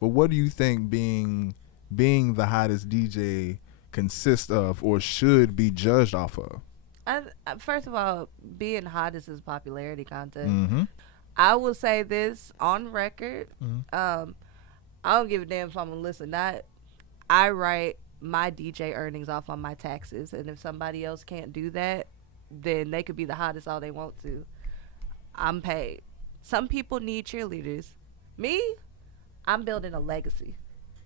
But what do you think being the hottest DJ consists of or should be judged off of? First of all, being hottest is popularity contest. Mm-hmm. I will say this on record. Mm-hmm. I don't give a damn if I'm gonna listen. Not I write my DJ earnings off on my taxes, and if somebody else can't do that, then they could be the hottest all they want to. I'm paid. Some people need cheerleaders. Me, I'm building a legacy.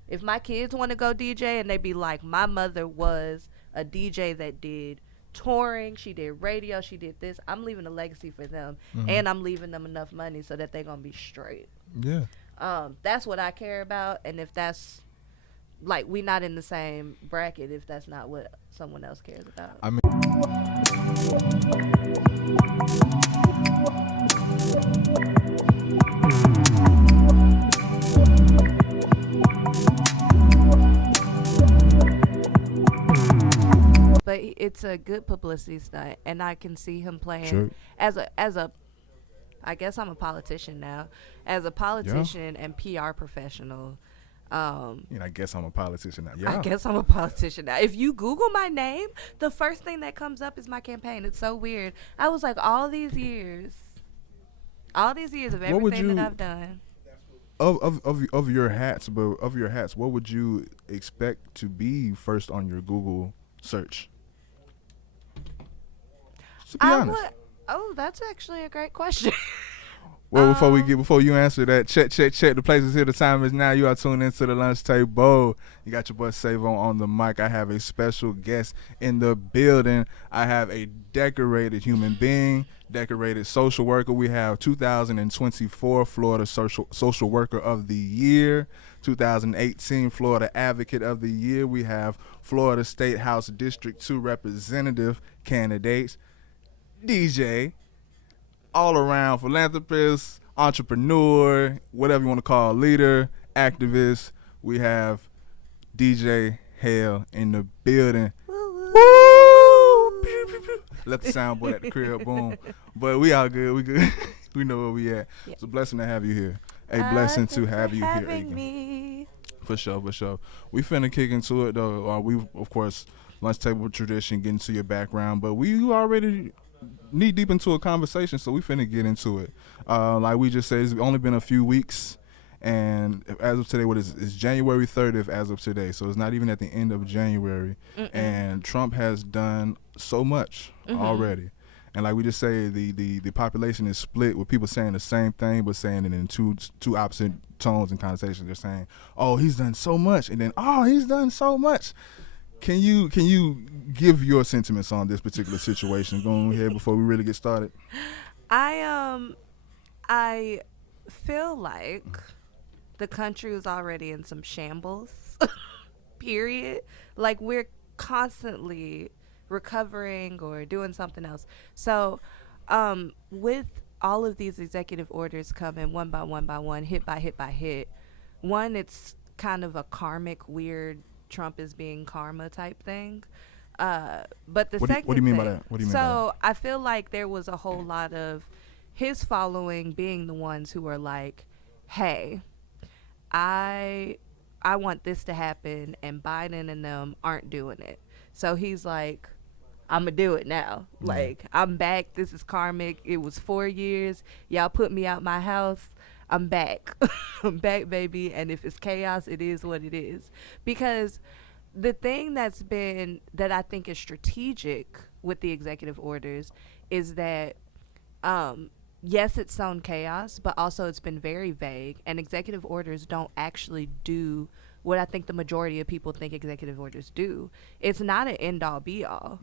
If my kids want to go DJ and they be like, my mother was a DJ that did touring, she did radio, she did this, I'm leaving a legacy for them. Mm-hmm. And I'm leaving them enough money so that they're going to be straight. Yeah. That's what I care about. And if that's, like, we not in the same bracket if that's not what someone else cares about. I mean, but it's a good publicity stunt, and I can see him playing sure. as a I guess I'm a politician now. As a politician and PR professional, I guess I'm a politician now. Yeah. I guess I'm a politician now. If you Google my name, the first thing that comes up is my campaign. It's so weird. I was like, all these years of everything that I've done. Of your hats, what would you expect to be first on your Google search? To be honest. That's actually a great question. Well, before you answer that, check. The place is here. The time is now. You are tuned into the lunch table. You got your boy Savo on the mic. I have a special guest in the building. I have a decorated human being, decorated social worker. We have 2024 Florida Social Worker of the Year, 2018 Florida Advocate of the Year. We have Florida State House District 2 Representative candidates, DJ, all around philanthropist, entrepreneur, whatever you want to call, leader, activist. We have DJ Hale in the building. Woo! Let the soundboard at the crib, boom. But we all good. We good. We know where we at. Yep. It's a blessing to have you here. A blessing to have you here again. Me. For sure. We finna kick into it though. We of course lunch table tradition, get into your background, but we already knee deep into a conversation, so we finna get into it. Like we just said, it's only been a few weeks, and as of today, it's January 30th as of today, so it's not even at the end of January. And Trump has done so much already. And like we just say, the population is split with people saying the same thing but saying it in two opposite tones and connotations. They're saying, oh, he's done so much, and then, oh, he's done so much. Can you give your sentiments on this particular situation? Go ahead before we really get started. I feel like the country was already in some shambles. Period. Like we're constantly recovering or doing something else. So, with all of these executive orders coming one by one, hit by hit, one, it's kind of a karmic, weird Trump is being karma type thing. But the second what do you mean thing, by that? What do you mean by that? So I feel like there was a whole lot of his following being the ones who are like, hey, I want this to happen, and Biden and them aren't doing it. So he's like, I'm going to do it now. Like, I'm back. This is karmic. It was 4 years. Y'all put me out my house. I'm back. I'm back, baby. And if it's chaos, it is what it is. Because the thing that I think is strategic with the executive orders is that, yes, it's sown chaos, but also it's been very vague. And executive orders don't actually do what I think the majority of people think executive orders do. It's not an end-all, be-all.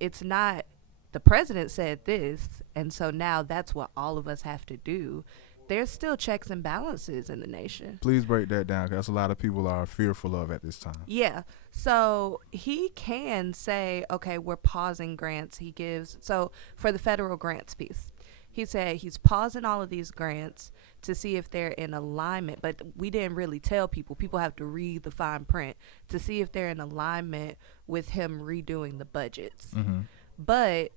It's not, the president said this, and so now that's what all of us have to do. There's still checks and balances in the nation. Please break that down, because a lot of people are fearful of at this time. Yeah. So he can say, okay, we're pausing grants he gives. So for the federal grants piece, he said he's pausing all of these grants to see if they're in alignment. But we didn't really tell people. People have to read the fine print to see if they're in alignment with him redoing the budgets. But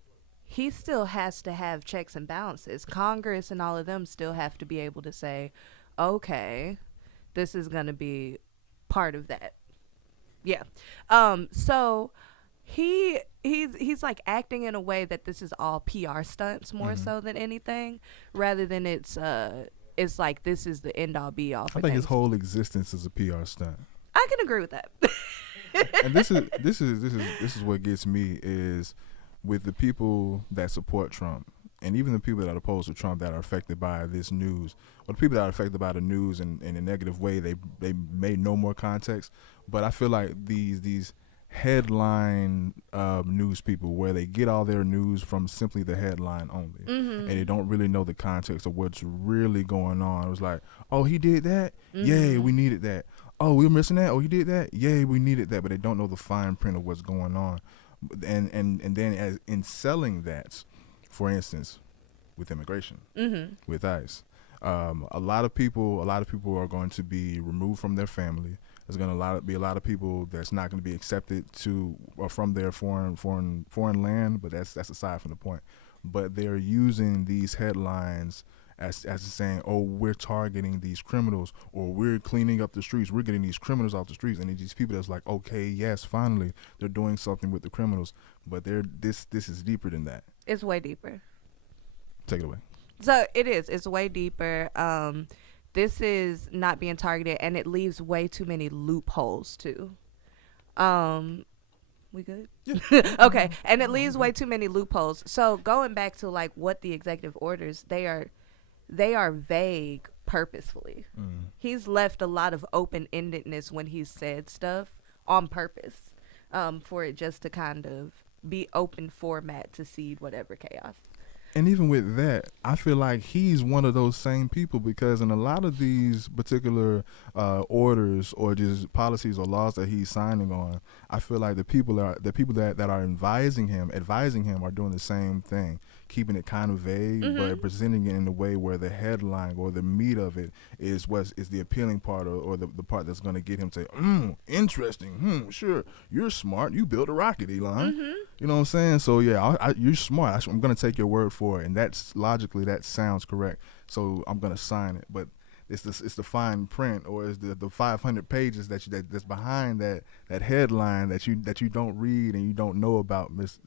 he still has to have checks and balances. Congress and all of them still have to be able to say, okay, this is gonna be part of that. Yeah. So he's like acting in a way that this is all PR stunts more so than anything, rather than it's like this is the end all be all for I think things. his whole existence is a PR stunt. I can agree with that. And this is what gets me is with the people that support Trump, and even the people that are opposed to Trump that are affected by this news, or the people that are affected by the news in a negative way, they may know more context. But I feel like these headline news people, where they get all their news from simply the headline only, and they don't really know the context of what's really going on. It was like, oh, he did that? Yay, we needed that. Oh, we were missing that? Oh, he did that? Yay, we needed that. But they don't know the fine print of what's going on. And then as in selling that, for instance, with immigration, with ICE, a lot of people are going to be removed from their family. There's going to be a lot of people that's not going to be accepted to or from their foreign land. But that's aside from the point. But they're using these headlines as saying, oh, we're targeting these criminals, or we're cleaning up the streets, we're getting these criminals off the streets, and these people that's like, okay, yes, finally they're doing something with the criminals, but this is deeper than that. It's way deeper. Take it away. So it's way deeper. This is not being targeted, and it leaves way too many loopholes too. We good? Yeah. Okay, and it leaves way too many loopholes. So going back to like what the executive orders, they are vague purposefully. He's left a lot of open-endedness when he's said stuff on purpose, for it just to kind of be open format to seed whatever chaos. And even with that, I feel like he's one of those same people, because in a lot of these particular orders or just policies or laws that he's signing on, I feel like the people that are advising him are doing the same thing, keeping it kind of vague, but presenting it in a way where the headline or the meat of it is the appealing part, or the part that's going to get him to say, interesting, sure, you're smart, you built a rocket, Elon. You know what I'm saying? So yeah, you're smart. I'm going to take your word for it, and that's logically that sounds correct. So I'm going to sign it. But it's the fine print, or it's the 500 pages that's behind that headline that you don't read and you don't know about, Mr.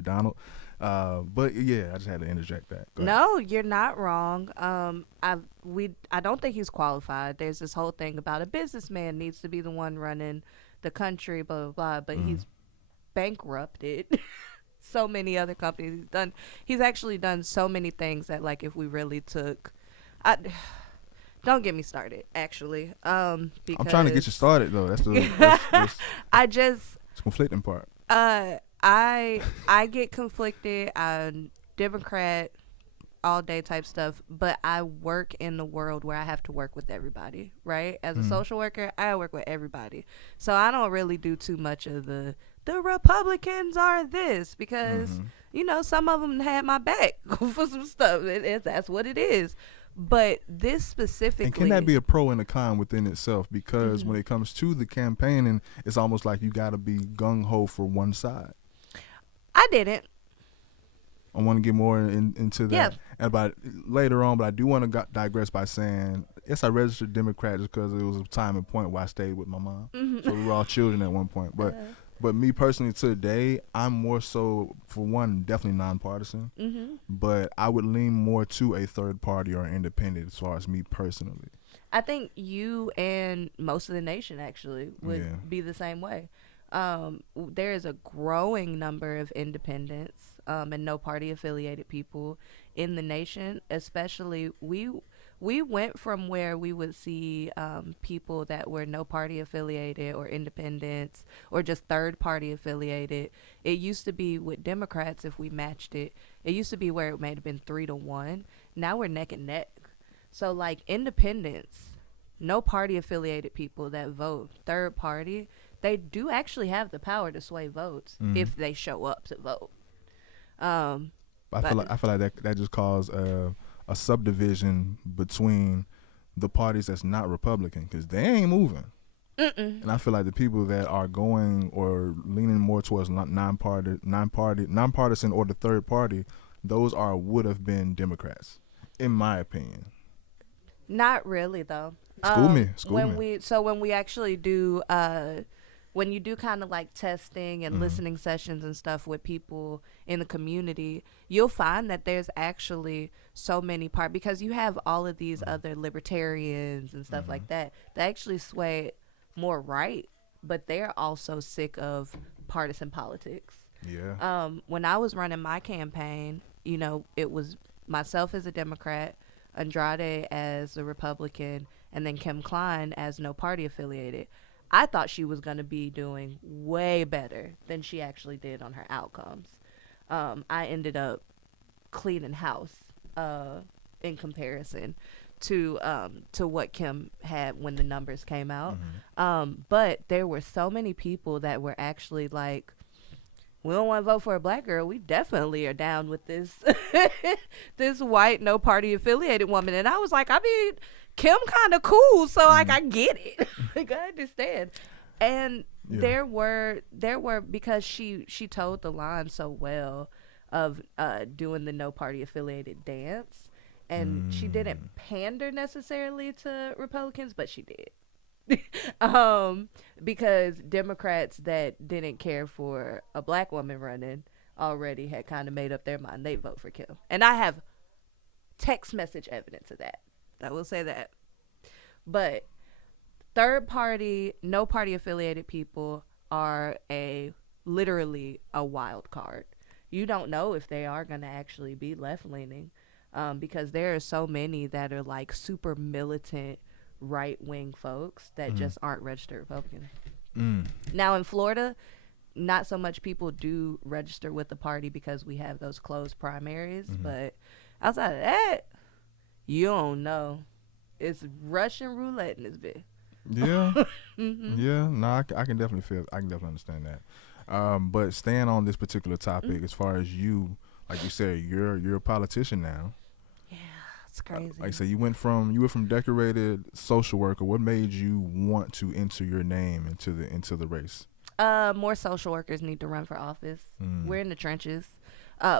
Donald. But yeah, I just had to interject that. No, you're not wrong. I don't think he's qualified. There's this whole thing about a businessman needs to be the one running the country, blah blah blah. But he's bankrupted so many other companies. He's actually done so many things that, like, if we really took, don't get me started. Actually, because I'm trying to get you started though. That's it's conflicting part. I get conflicted. I'm Democrat, all day type stuff, but I work in the world where I have to work with everybody, right? As a social worker, I work with everybody. So I don't really do too much of the Republicans are this, because, some of them had my back for some stuff. That's what it is. But this specifically... And can that be a pro and a con within itself? Because when it comes to the campaigning, it's almost like you got to be gung-ho for one side. I didn't. I want to get more into that. Yeah. About later on, but I do want to digress by saying, yes, I registered Democrat just because it was a time and point where I stayed with my mom. So we were all children at one point. But me personally today, I'm more so, for one, definitely nonpartisan. But I would lean more to a third party or independent as far as me personally. I think you and most of the nation actually would be the same way. There is a growing number of independents and no party affiliated people in the nation. Especially we went from where we would see people that were no party affiliated or independents or just third party affiliated. It used to be with Democrats, if we matched it, it used to be where it may have been 3-1. Now we're neck and neck. So like independents, no party affiliated people that vote third party, they do actually have the power to sway votes if they show up to vote. I feel like that just caused a subdivision between the parties that's not Republican, because they ain't moving. And I feel like the people that are going or leaning more towards nonpartisan or the third party, those would have been Democrats, in my opinion. Not really though. School me. When we actually do when you do kind of like testing and listening sessions and stuff with people in the community, you'll find that there's actually so many because you have all of these other libertarians and stuff like that actually sway more right, but they're also sick of partisan politics. Yeah. When I was running my campaign, you know, it was myself as a Democrat, Andrade as a Republican, and then Kim Klein as no party affiliated. I thought she was going to be doing way better than she actually did on her outcomes. I ended up cleaning house in comparison to what Kim had when the numbers came out. But there were so many people that were actually like, we don't want to vote for a black girl. We definitely are down with this this white, no party affiliated woman. And I was like, I mean, Kim kind of cool, so like I get it. Like I understand. And there were because she told the line so well of doing the no party affiliated dance, and she didn't pander necessarily to Republicans, but she did. Because Democrats that didn't care for a black woman running already had kind of made up their mind they vote for Kim, and I have text message evidence of that. I will say that. But third party, no party affiliated people are literally a wild card. You don't know if they are going to actually be left leaning, because there are so many that are like super militant right-wing folks that just aren't registered Republican. Now in Florida, not so much people do register with the party because we have those closed primaries, but outside of that, you don't know. It's Russian roulette in this bit. Yeah. Yeah. No, I can definitely understand that. But staying on this particular topic, as far as you, like you said, you're a politician now. It's crazy. Like I said, you went from decorated social worker. What made you want to enter your name into the race? More social workers need to run for office. We're in the trenches.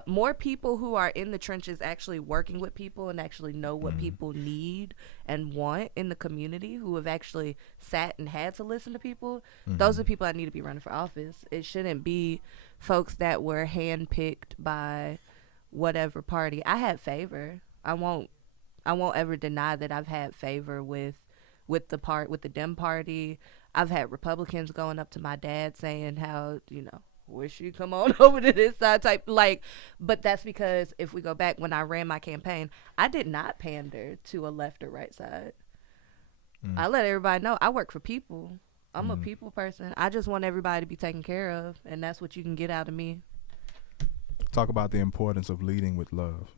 More people who are in the trenches actually working with people and actually know what people need and want in the community, who have actually sat and had to listen to people. Those are people that need to be running for office. It shouldn't be folks that were handpicked by whatever party. I had favor. I won't ever deny that I've had favor with the Dem party. I've had Republicans going up to my dad saying how, you know, wish you come on over to this side type, like, but that's because if we go back when I ran my campaign, I did not pander to a left or right side. I let everybody know I work for people. I'm a people person. I just want everybody to be taken care of, and that's what you can get out of me. Talk about the importance of leading with love.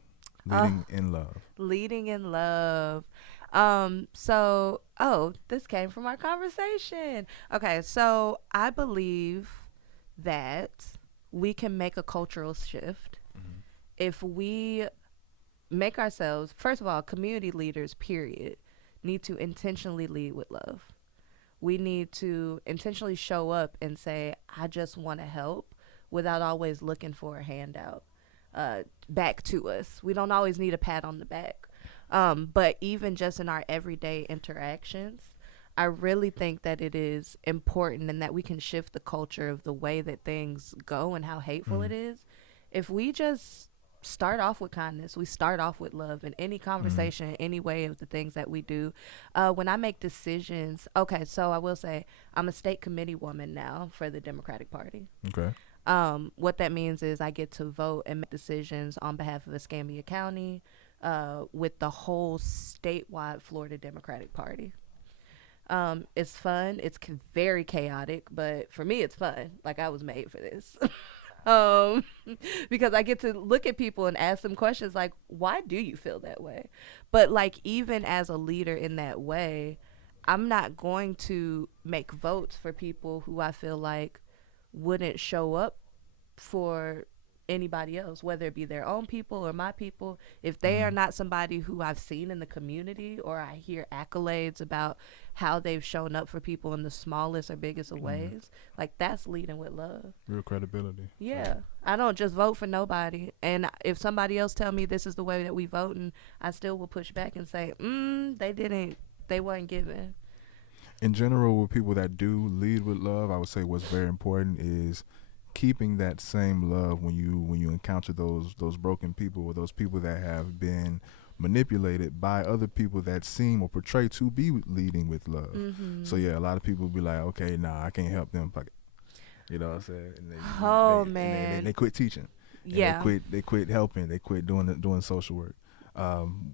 Leading in love. Leading in love. This came from our conversation. Okay, so I believe that we can make a cultural shift if we make ourselves, first of all, community leaders, period, need to intentionally lead with love. We need to intentionally show up and say, I just want to help, without always looking for a handout back to us. We don't always need a pat on the back. But even just in our everyday interactions, I really think that it is important and that we can shift the culture of the way that things go and how hateful it is. If we just start off with kindness, we start off with love in any conversation, in any way of the things that we do. When I make decisions, okay, so I will say I'm a state committee woman now for the Democratic Party. Okay. What that means is I get to vote and make decisions on behalf of Escambia County, with the whole statewide Florida Democratic Party. It's fun. It's very chaotic, but for me, it's fun. Like, I was made for this. Because I get to look at people and ask them questions like, why do you feel that way? But like, even as a leader in that way, I'm not going to make votes for people who I feel like wouldn't show up for anybody else, whether it be their own people or my people. If they are not somebody who I've seen in the community, or I hear accolades about how they've shown up for people in the smallest or biggest of ways, like that's leading with love. Real credibility. Yeah. I don't just vote for nobody. And if somebody else tell me this is the way that we vote, and I still will push back and say, they weren't given. In general, with people that do lead with love, I would say what's very important is keeping that same love when you encounter those broken people, or those people that have been manipulated by other people that seem or portray to be leading with love. So yeah, a lot of people be like, okay, nah, I can't help them. You know what I'm saying? And they quit teaching. Yeah. They quit helping. They quit doing social work.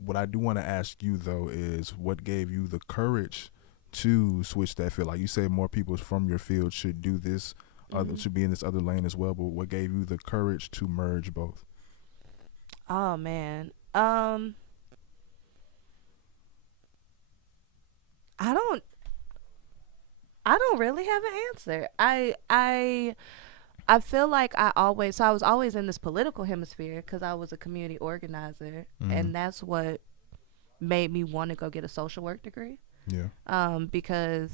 What I do want to ask you though is, what gave you the courage to switch that field? Like you say, more people from your field should do this, should be in this other lane as well. But what gave you the courage to merge both? Oh man, I don't really have an answer. I feel like I was always in this political hemisphere because I was a community organizer, and that's what made me want to go get a social work degree. Yeah. Because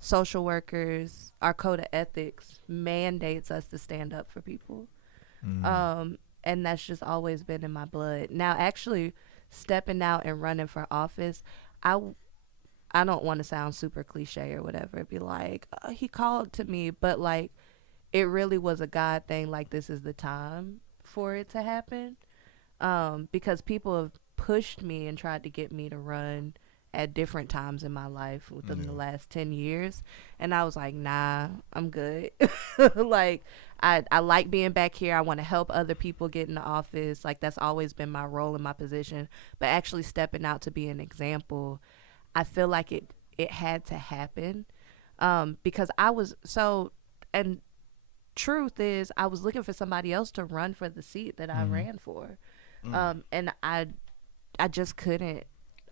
social workers, our code of ethics mandates us to stand up for people. And that's just always been in my blood. Now, actually stepping out and running for office, I don't want to sound super cliche or whatever. It'd be like, he called to me, but like, it really was a God thing. Like, this is the time for it to happen. Because people have pushed me and tried to get me to run at different times in my life within the last 10 years. And I was like, nah, I'm good. Like, I like being back here. I want to help other people get in the office. Like, that's always been my role in my position. But actually stepping out to be an example, I feel like it had to happen. Because I was and truth is, I was looking for somebody else to run for the seat that I ran for. And I just couldn't.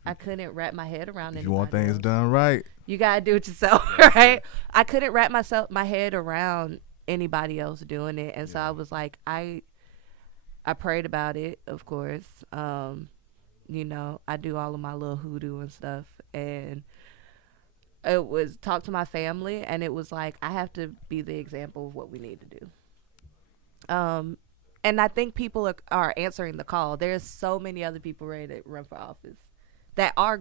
I couldn't wrap my head around it. If you want things done right, you gotta do it yourself, right? I couldn't wrap my head around anybody else doing it, and so I was like, I prayed about it, of course. You know, I do all of my little hoodoo and stuff, and it was talk to my family, and it was like, I have to be the example of what we need to do. And I think people are answering the call. There's so many other people ready to run for office that are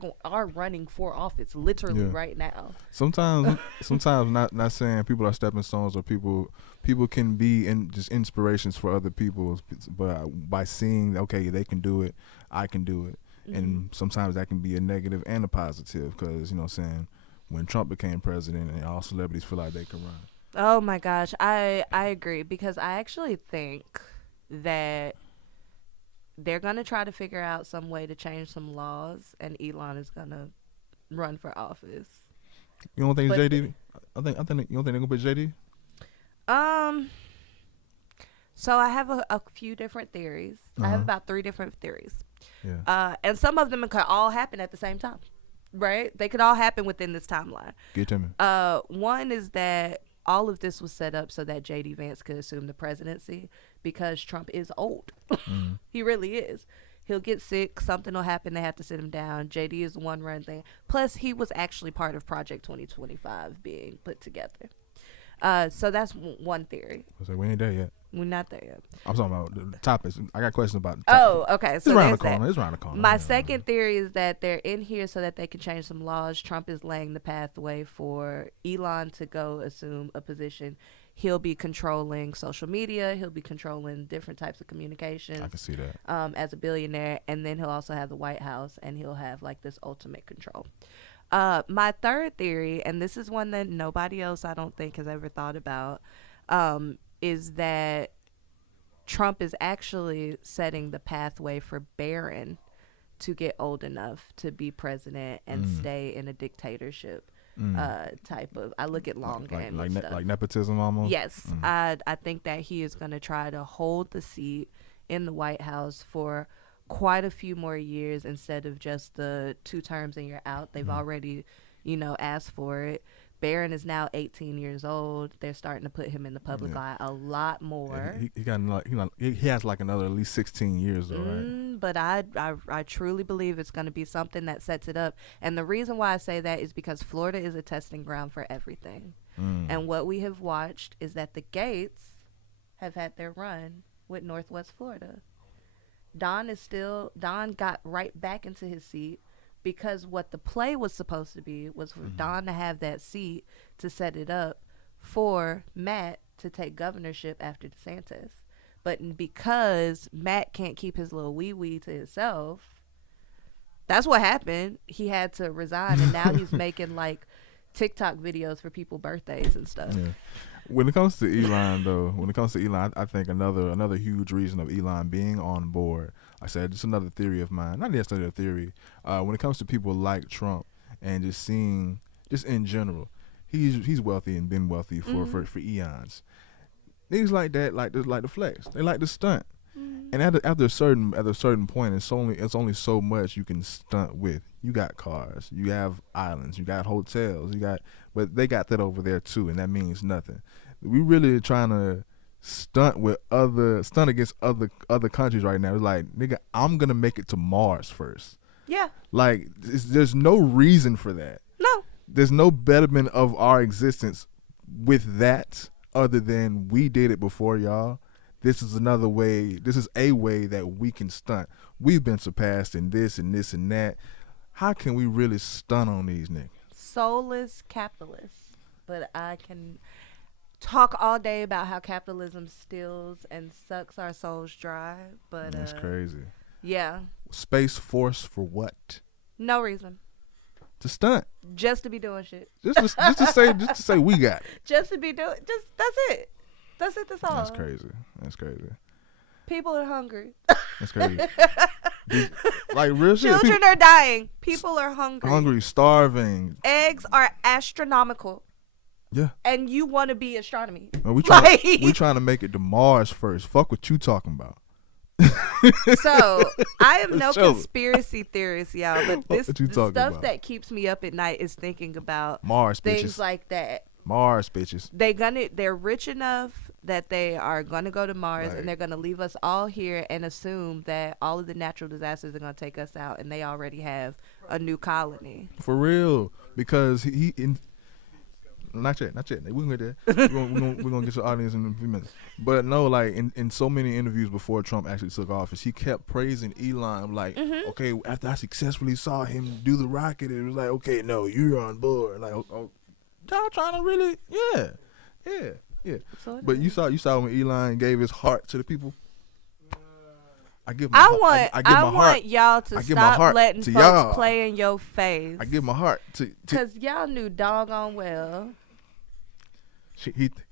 running for office literally right now. Sometimes not saying people are stepping stones, or people can be just inspirations for other people, but by seeing, okay, they can do it, I can do it. And sometimes that can be a negative and a positive, because, you know what I'm saying, when Trump became president and all celebrities feel like they can run. Oh my gosh, I agree, because I actually think that they're going to try to figure out some way to change some laws, and Elon is going to run for office. You don't think it's JD? I think you don't think they're going to put JD? So I have a few different theories. I have about 3 different theories. Yeah. And some of them could all happen at the same time, right? They could all happen within this timeline. Get to me. One is that all of this was set up so that J.D. Vance could assume the presidency, because Trump is old. He really is. He'll get sick. Something will happen. They have to sit him down. J.D. is the one run thing. Plus, he was actually part of Project 2025 being put together. So that's one theory. So we ain't there yet. We're not there yet. I'm talking about the topics. I got questions about the topic. Oh, okay. So it's around the corner. It's around the corner. My second theory is that they're in here so that they can change some laws. Trump is laying the pathway for Elon to go assume a position. He'll be controlling social media. He'll be controlling different types of communications. I can see that. As a billionaire. And then he'll also have the White House, and he'll have like this ultimate control. My third theory, and this is one that nobody else I don't think has ever thought about, is that Trump is actually setting the pathway for Barron to get old enough to be president and stay in a dictatorship type of. I look at long game and stuff. Like nepotism almost. Yes, I think that he is going to try to hold the seat in the White House for quite a few more years instead of just the 2 terms and you're out. They've already, asked for it, Barron is now 18 years old. They're starting to put him in the public eye a lot more. He has like another at least 16 years though, right? But I truly believe it's going to be something that sets it up. And the reason why I say that is because Florida is a testing ground for everything. And what we have watched is that the Gates have had their run with Northwest Florida. Don got right back into his seat because what the play was supposed to be was for Don to have that seat to set it up for Matt to take governorship after DeSantis. But because Matt can't keep his little wee to himself, that's what happened. He had to resign, and now he's making like TikTok videos for people's birthdays and stuff. Yeah. When it comes to Elon, though, I think another huge reason of Elon being on board, I said, just another theory of mine, not necessarily a theory, when it comes to people like Trump and just seeing, just in general, he's wealthy and been wealthy for eons. Niggas like that, like the flex. They like to stunt. And at a certain point, it's only so much you can stunt with. You got cars, you have islands, you got hotels, but they got that over there too, and that means nothing. We really trying to stunt against other countries right now. It's like, nigga, I'm gonna make it to Mars first. Yeah. Like, there's no reason for that. No. There's no betterment of our existence with that other than we did it before y'all. This is another way. This is a way that we can stunt. We've been surpassed in this and this and that. How can we really stunt on these niggas? Soulless capitalists. But I can talk all day about how capitalism steals and sucks our souls dry. But that's crazy. Yeah. Space Force for what? No reason. To stunt. Just to be doing shit. Just to say we got it. Just to be doing. That's it. That's it. That's all. That's crazy. People are hungry. That's crazy. Like real shit. Children are dying. People are hungry. Hungry, starving. Eggs are astronomical. Yeah. And you want to be astronomy. Well, we trying to make it to Mars first. Fuck what you talking about. So I am no conspiracy theorist, y'all, but the stuff about? That keeps me up at night is thinking about Mars things bitches. like that. Mars bitches. They're rich enough that they are gonna go to Mars, right. And they're gonna leave us all here and assume that all of the natural disasters are gonna take us out, and they already have a new colony. For real, because not yet. We're gonna get there. We're gonna get to the audience in a few minutes. But no, like in so many interviews before Trump actually took office, he kept praising Elon. Like, okay, after I successfully saw him do the rocket, it was like, okay, no, you're on board. Like, oh, y'all trying to really, yeah. But you saw when Elon gave his heart to the people. I want y'all to stop letting folks play in your face. I give my heart to because y'all knew doggone well.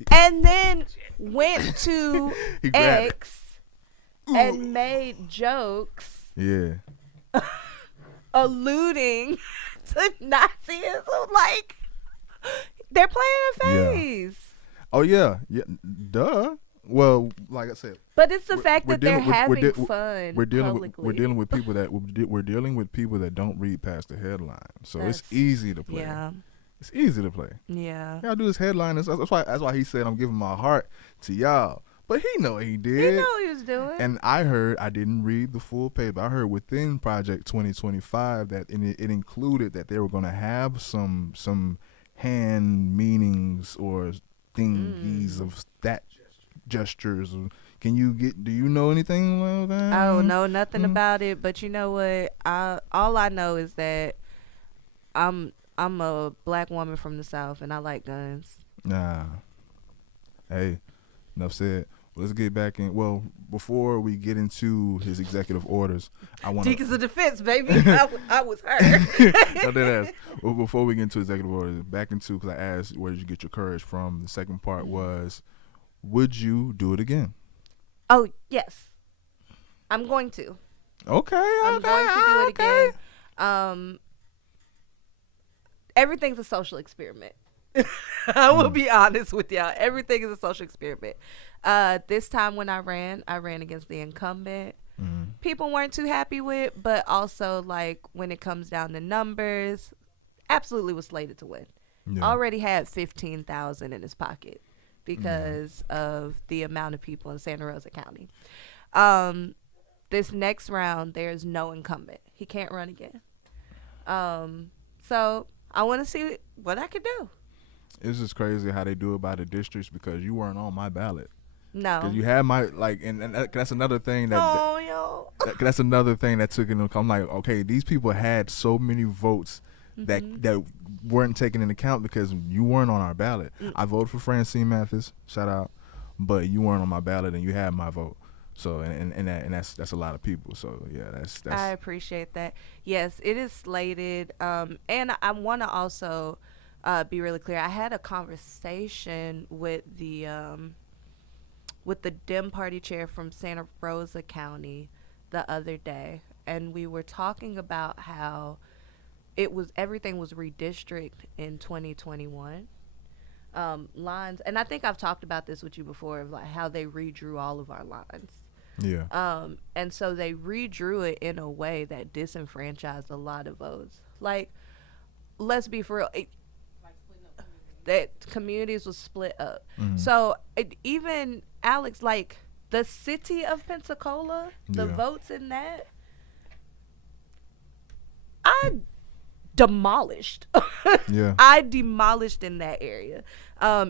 And then went to X and made jokes. Yeah. Alluding to Nazism. Like, they're playing in face. Yeah. Oh, yeah. Duh. Well, like I said, but it's the fact that they're having fun. We're dealing with people that don't read past the headline, so it's easy to play. Yeah, it's easy to play. Yeah, y'all do this headline. That's why he said I'm giving my heart to y'all. But he know what he did. He know what he was doing. And I didn't read the full paper. I heard within Project 2025 that it included that they were going to have some hand meanings or thingies of that. Gestures. Do you know anything about that? I don't know nothing about it, but you know what? All I know is that I'm a black woman from the South and I like guns. Nah. Hey, enough said. Let's get back in. Well, before we get into his executive orders, I want to. Deacons of Defense, baby. I was hurt. No, that ass. Well, before we get into executive orders, because I asked, where did you get your courage from? The second part was, would you do it again? Oh, yes. I'm going to. Okay. I'm going to do it again. Everything's a social experiment. I will be honest with y'all. Everything is a social experiment. This time when I ran against the incumbent. People weren't too happy with, but also, like, when it comes down to numbers, absolutely was slated to win. already had 15,000 in his pocket because of the amount of people in Santa Rosa County. This next round, there's no incumbent. He can't run again. So I want to see what I can do. It's just crazy how they do it by the districts because you weren't on my ballot. No. Because you had my, like, and that's another thing that's another thing that took into account. I'm like, okay, these people had so many votes that weren't taken into account because you weren't on our ballot. I voted for Francine Mathis, shout out, but you weren't on my ballot and you had my vote. So and that's a lot of people. So yeah, that's I appreciate that. Yes, it is slated. And I want to also be really clear. I had a conversation with the Dem Party chair from Santa Rosa County the other day, and we were talking about how everything was redistricted in 2021. Lines, and I think I've talked about this with you before, of like how they redrew all of our lines. Yeah. And so they redrew it in a way that disenfranchised a lot of votes. Like, let's be for real. That communities was split up. So even Alex, like the city of Pensacola, the votes in that, I demolished. I demolished in that area.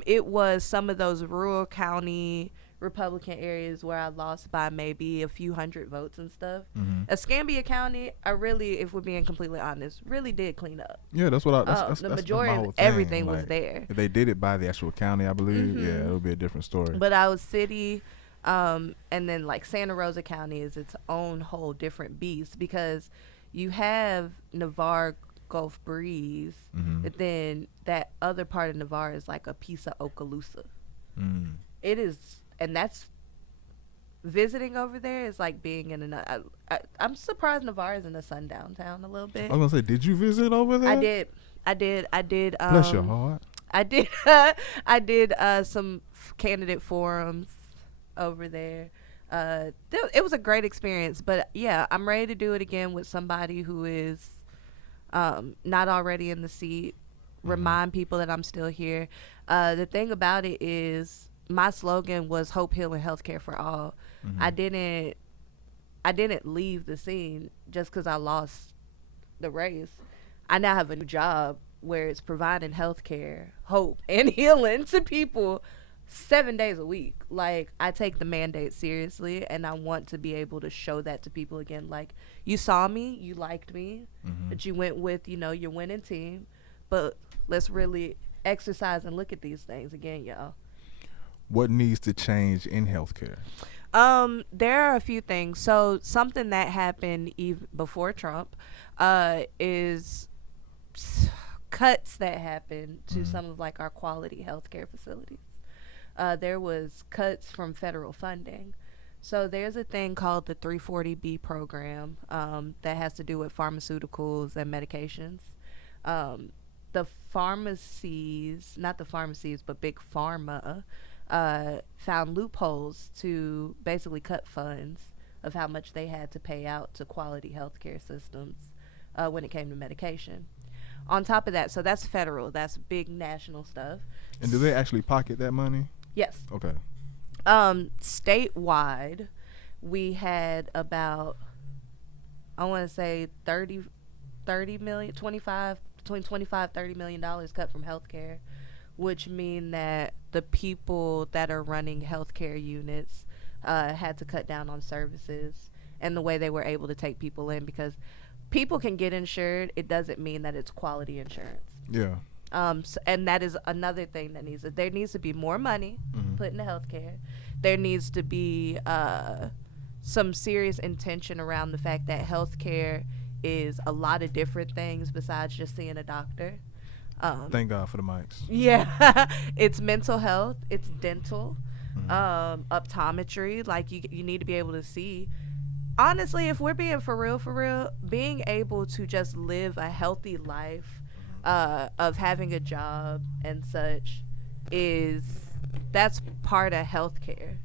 It was some of those rural county Republican areas where I lost by maybe a few hundred votes and stuff. Escambia County, I really, if we're being completely honest, really did clean up. Yeah, that's what that's the that's majority my of whole thing. everything like, was there. If they did it by the actual county, I believe, yeah, it would be a different story. But I was city, and then like Santa Rosa County is its own whole different beast because you have Navarre Gulf Breeze, but then that other part of Navarre is like a piece of Okaloosa. It is, and that's visiting over there is like being in another. I'm surprised Navarre is in a sundown town a little bit. I was gonna say, did you visit over there? I did. Bless your heart. I did. I did some candidate forums over there. It was a great experience, but yeah, I'm ready to do it again with somebody who is not already in the seat. Remind people that I'm still here. The thing about it is, my slogan was hope, healing, healthcare for all. I didn't leave the scene just because I lost the race. I now have a new job where it's providing healthcare, hope, and healing to people 7 days a week. Like, I take the mandate seriously, and I want to be able to show that to people again. Like, you saw me, you liked me, that you went with, your winning team, but let's really exercise and look at these things again, y'all. What needs to change in healthcare? There are a few things. So something that happened even before Trump is cuts that happened to some of like our quality healthcare facilities. There was cuts from federal funding. So there's a thing called the 340B program that has to do with pharmaceuticals and medications. The pharmacies, not the pharmacies, but big pharma, found loopholes to basically cut funds of how much they had to pay out to quality healthcare systems when it came to medication. On top of that, so that's federal, that's big national stuff. And do they actually pocket that money? Yes. Okay. Statewide, we had about, I want to say 30 million, 25, between 25, $30 million cut from healthcare, which mean that the people that are running healthcare units had to cut down on services and the way they were able to take people in, because people can get insured. It doesn't mean that it's quality insurance. Yeah. And that is another thing that there needs to be more money put into healthcare. There needs to be some serious intention around the fact that healthcare is a lot of different things besides just seeing a doctor. Thank God for the mics. Yeah. It's mental health, it's dental, optometry. Like, you need to be able to see. Honestly, if we're being for real, being able to just live a healthy life of having a job and such that's part of healthcare.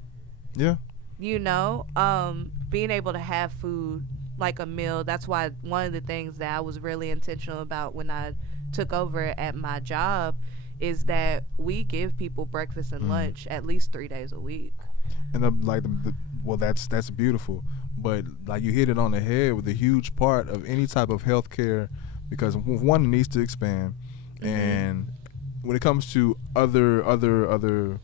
Yeah. Being able to have food, like a meal. That's why one of the things that I was really intentional about when I took over at my job is that we give people breakfast and lunch at least 3 days a week. And well, that's beautiful, but like you hit it on the head with a huge part of any type of healthcare, because one, it needs to expand, and when it comes to other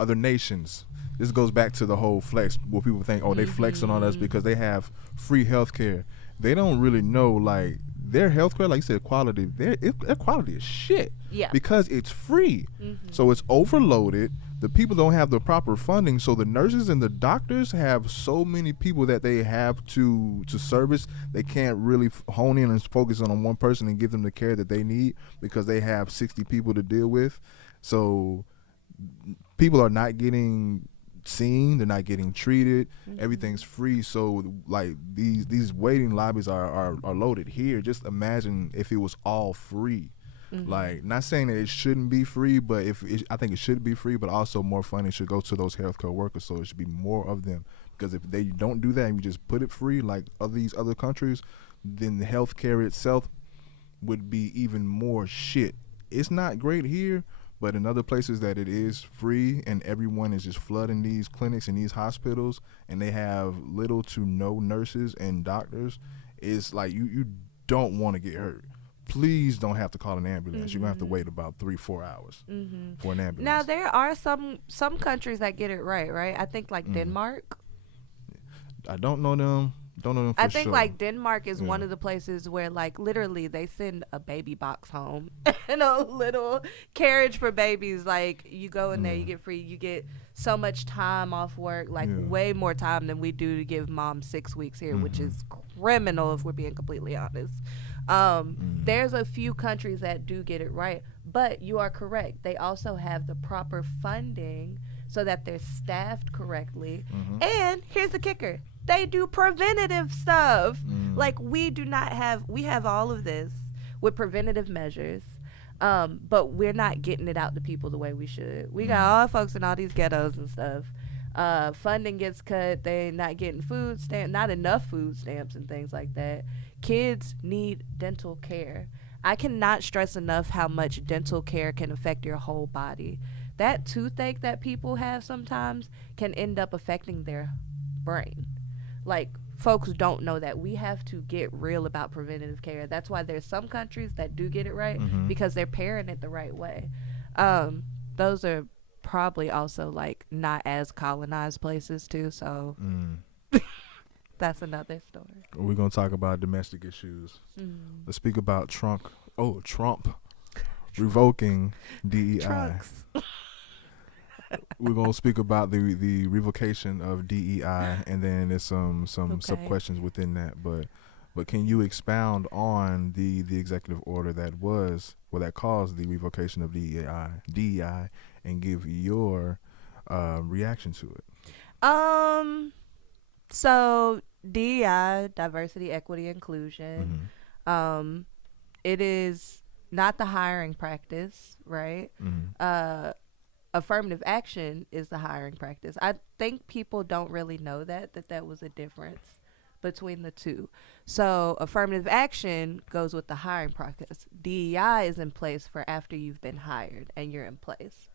nations, this goes back to the whole flex, where people think, oh, they flexing on us because they have free healthcare. They don't really know, like, their healthcare, like you said, quality. Their quality is shit. Yeah. Because it's free, so it's overloaded. The people don't have the proper funding, so the nurses and the doctors have so many people that they have to service. They can't really hone in and focus on one person and give them the care that they need because they have 60 people to deal with. So people are not getting seen, they're not getting treated. Everything's free, so like these waiting lobbies are loaded here. Just imagine if it was all free. Like, not saying that it shouldn't be free, but I think it should be free, but also more funding should go to those healthcare workers, so it should be more of them. Because if they don't do that and you just put it free like these other countries, then the healthcare itself would be even more shit. It's not great here, but in other places that it is free and everyone is just flooding these clinics and these hospitals and they have little to no nurses and doctors, it's like you don't want to get hurt. Please don't have to call an ambulance. You're going to have to wait about 3-4 hours for an ambulance. Now, there are some countries that get it right? I think like Denmark. I don't know them. For I think sure. like Denmark is one of the places where like literally they send a baby box home and a little carriage for babies. Like, you go in there, you get free, you get so much time off work, like way more time than we do to give mom 6 weeks here, which is criminal if we're being completely honest. There's a few countries that do get it right, but you are correct. They also have the proper funding so that they're staffed correctly. And here's the kicker. They do preventative stuff. Like, we have all of this with preventative measures, but we're not getting it out to people the way we should. We got all folks in all these ghettos and stuff. Funding gets cut. They're not getting food stamps, not enough food stamps and things like that. Kids need dental care. I cannot stress enough how much dental care can affect your whole body. That toothache that people have sometimes can end up affecting their brain. Like, folks don't know that. We have to get real about preventative care. That's why there's some countries that do get it right, because they're pairing it the right way. Those are probably also like not as colonized places too, so that's another story. We're going to talk about domestic issues. Let's speak about Trump revoking DEI. Trunks. We're going to speak about the revocation of DEI, and then there's some sub-questions within that. But can you expound on the executive order that caused the revocation of DEI and give your reaction to it? So DEI, diversity, equity, inclusion, it is not the hiring practice, right? Affirmative action is the hiring practice. I think people don't really know that was a difference between the two. So affirmative action goes with the hiring practice. DEI is in place for after you've been hired and you're in place.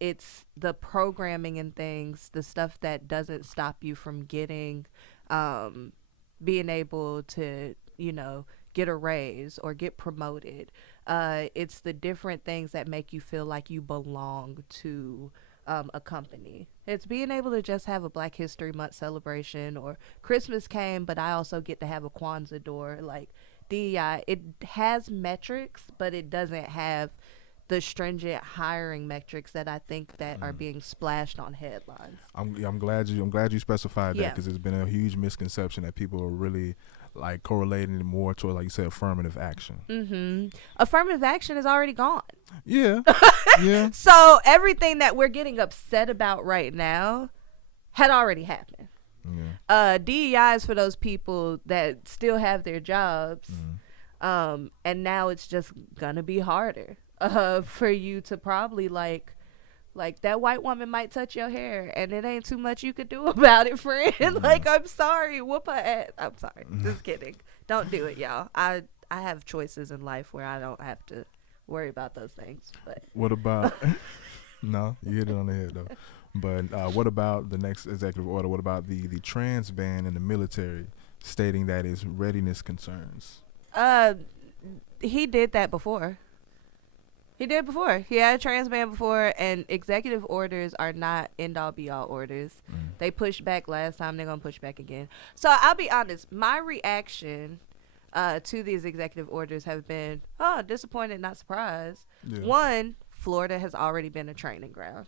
It's the programming and things, the stuff that doesn't stop you from getting, being able to, get a raise or get promoted. It's the different things that make you feel like you belong to a company. It's being able to just have a Black History Month celebration, or Christmas came, but I also get to have a Kwanzaa door. Like, DEI, it has metrics, but it doesn't have the stringent hiring metrics that I think that are being splashed on headlines. I'm glad you specified that, because it's been a huge misconception that people are really like correlating more towards, like you said, affirmative action. Affirmative action is already gone. Yeah. So everything that we're getting upset about right now had already happened. DEI is for those people that still have their jobs, and now it's just gonna be harder for you to probably like that white woman might touch your hair and it ain't too much you could do about it, friend. Like, I'm sorry, whoop her ass. I'm sorry, just kidding. Don't do it, y'all. I I have choices in life where I don't have to worry about those things. But What about? No, you hit it on the head though. But what about the next executive order? What about the trans ban in the military, stating that is readiness concerns? He did that before. He did before. He had a trans ban before, and executive orders are not end-all be-all orders. They pushed back last time. They're going to push back again. So I'll be honest. My reaction to these executive orders have been, disappointed, not surprised. Yeah. One, Florida has already been a training ground.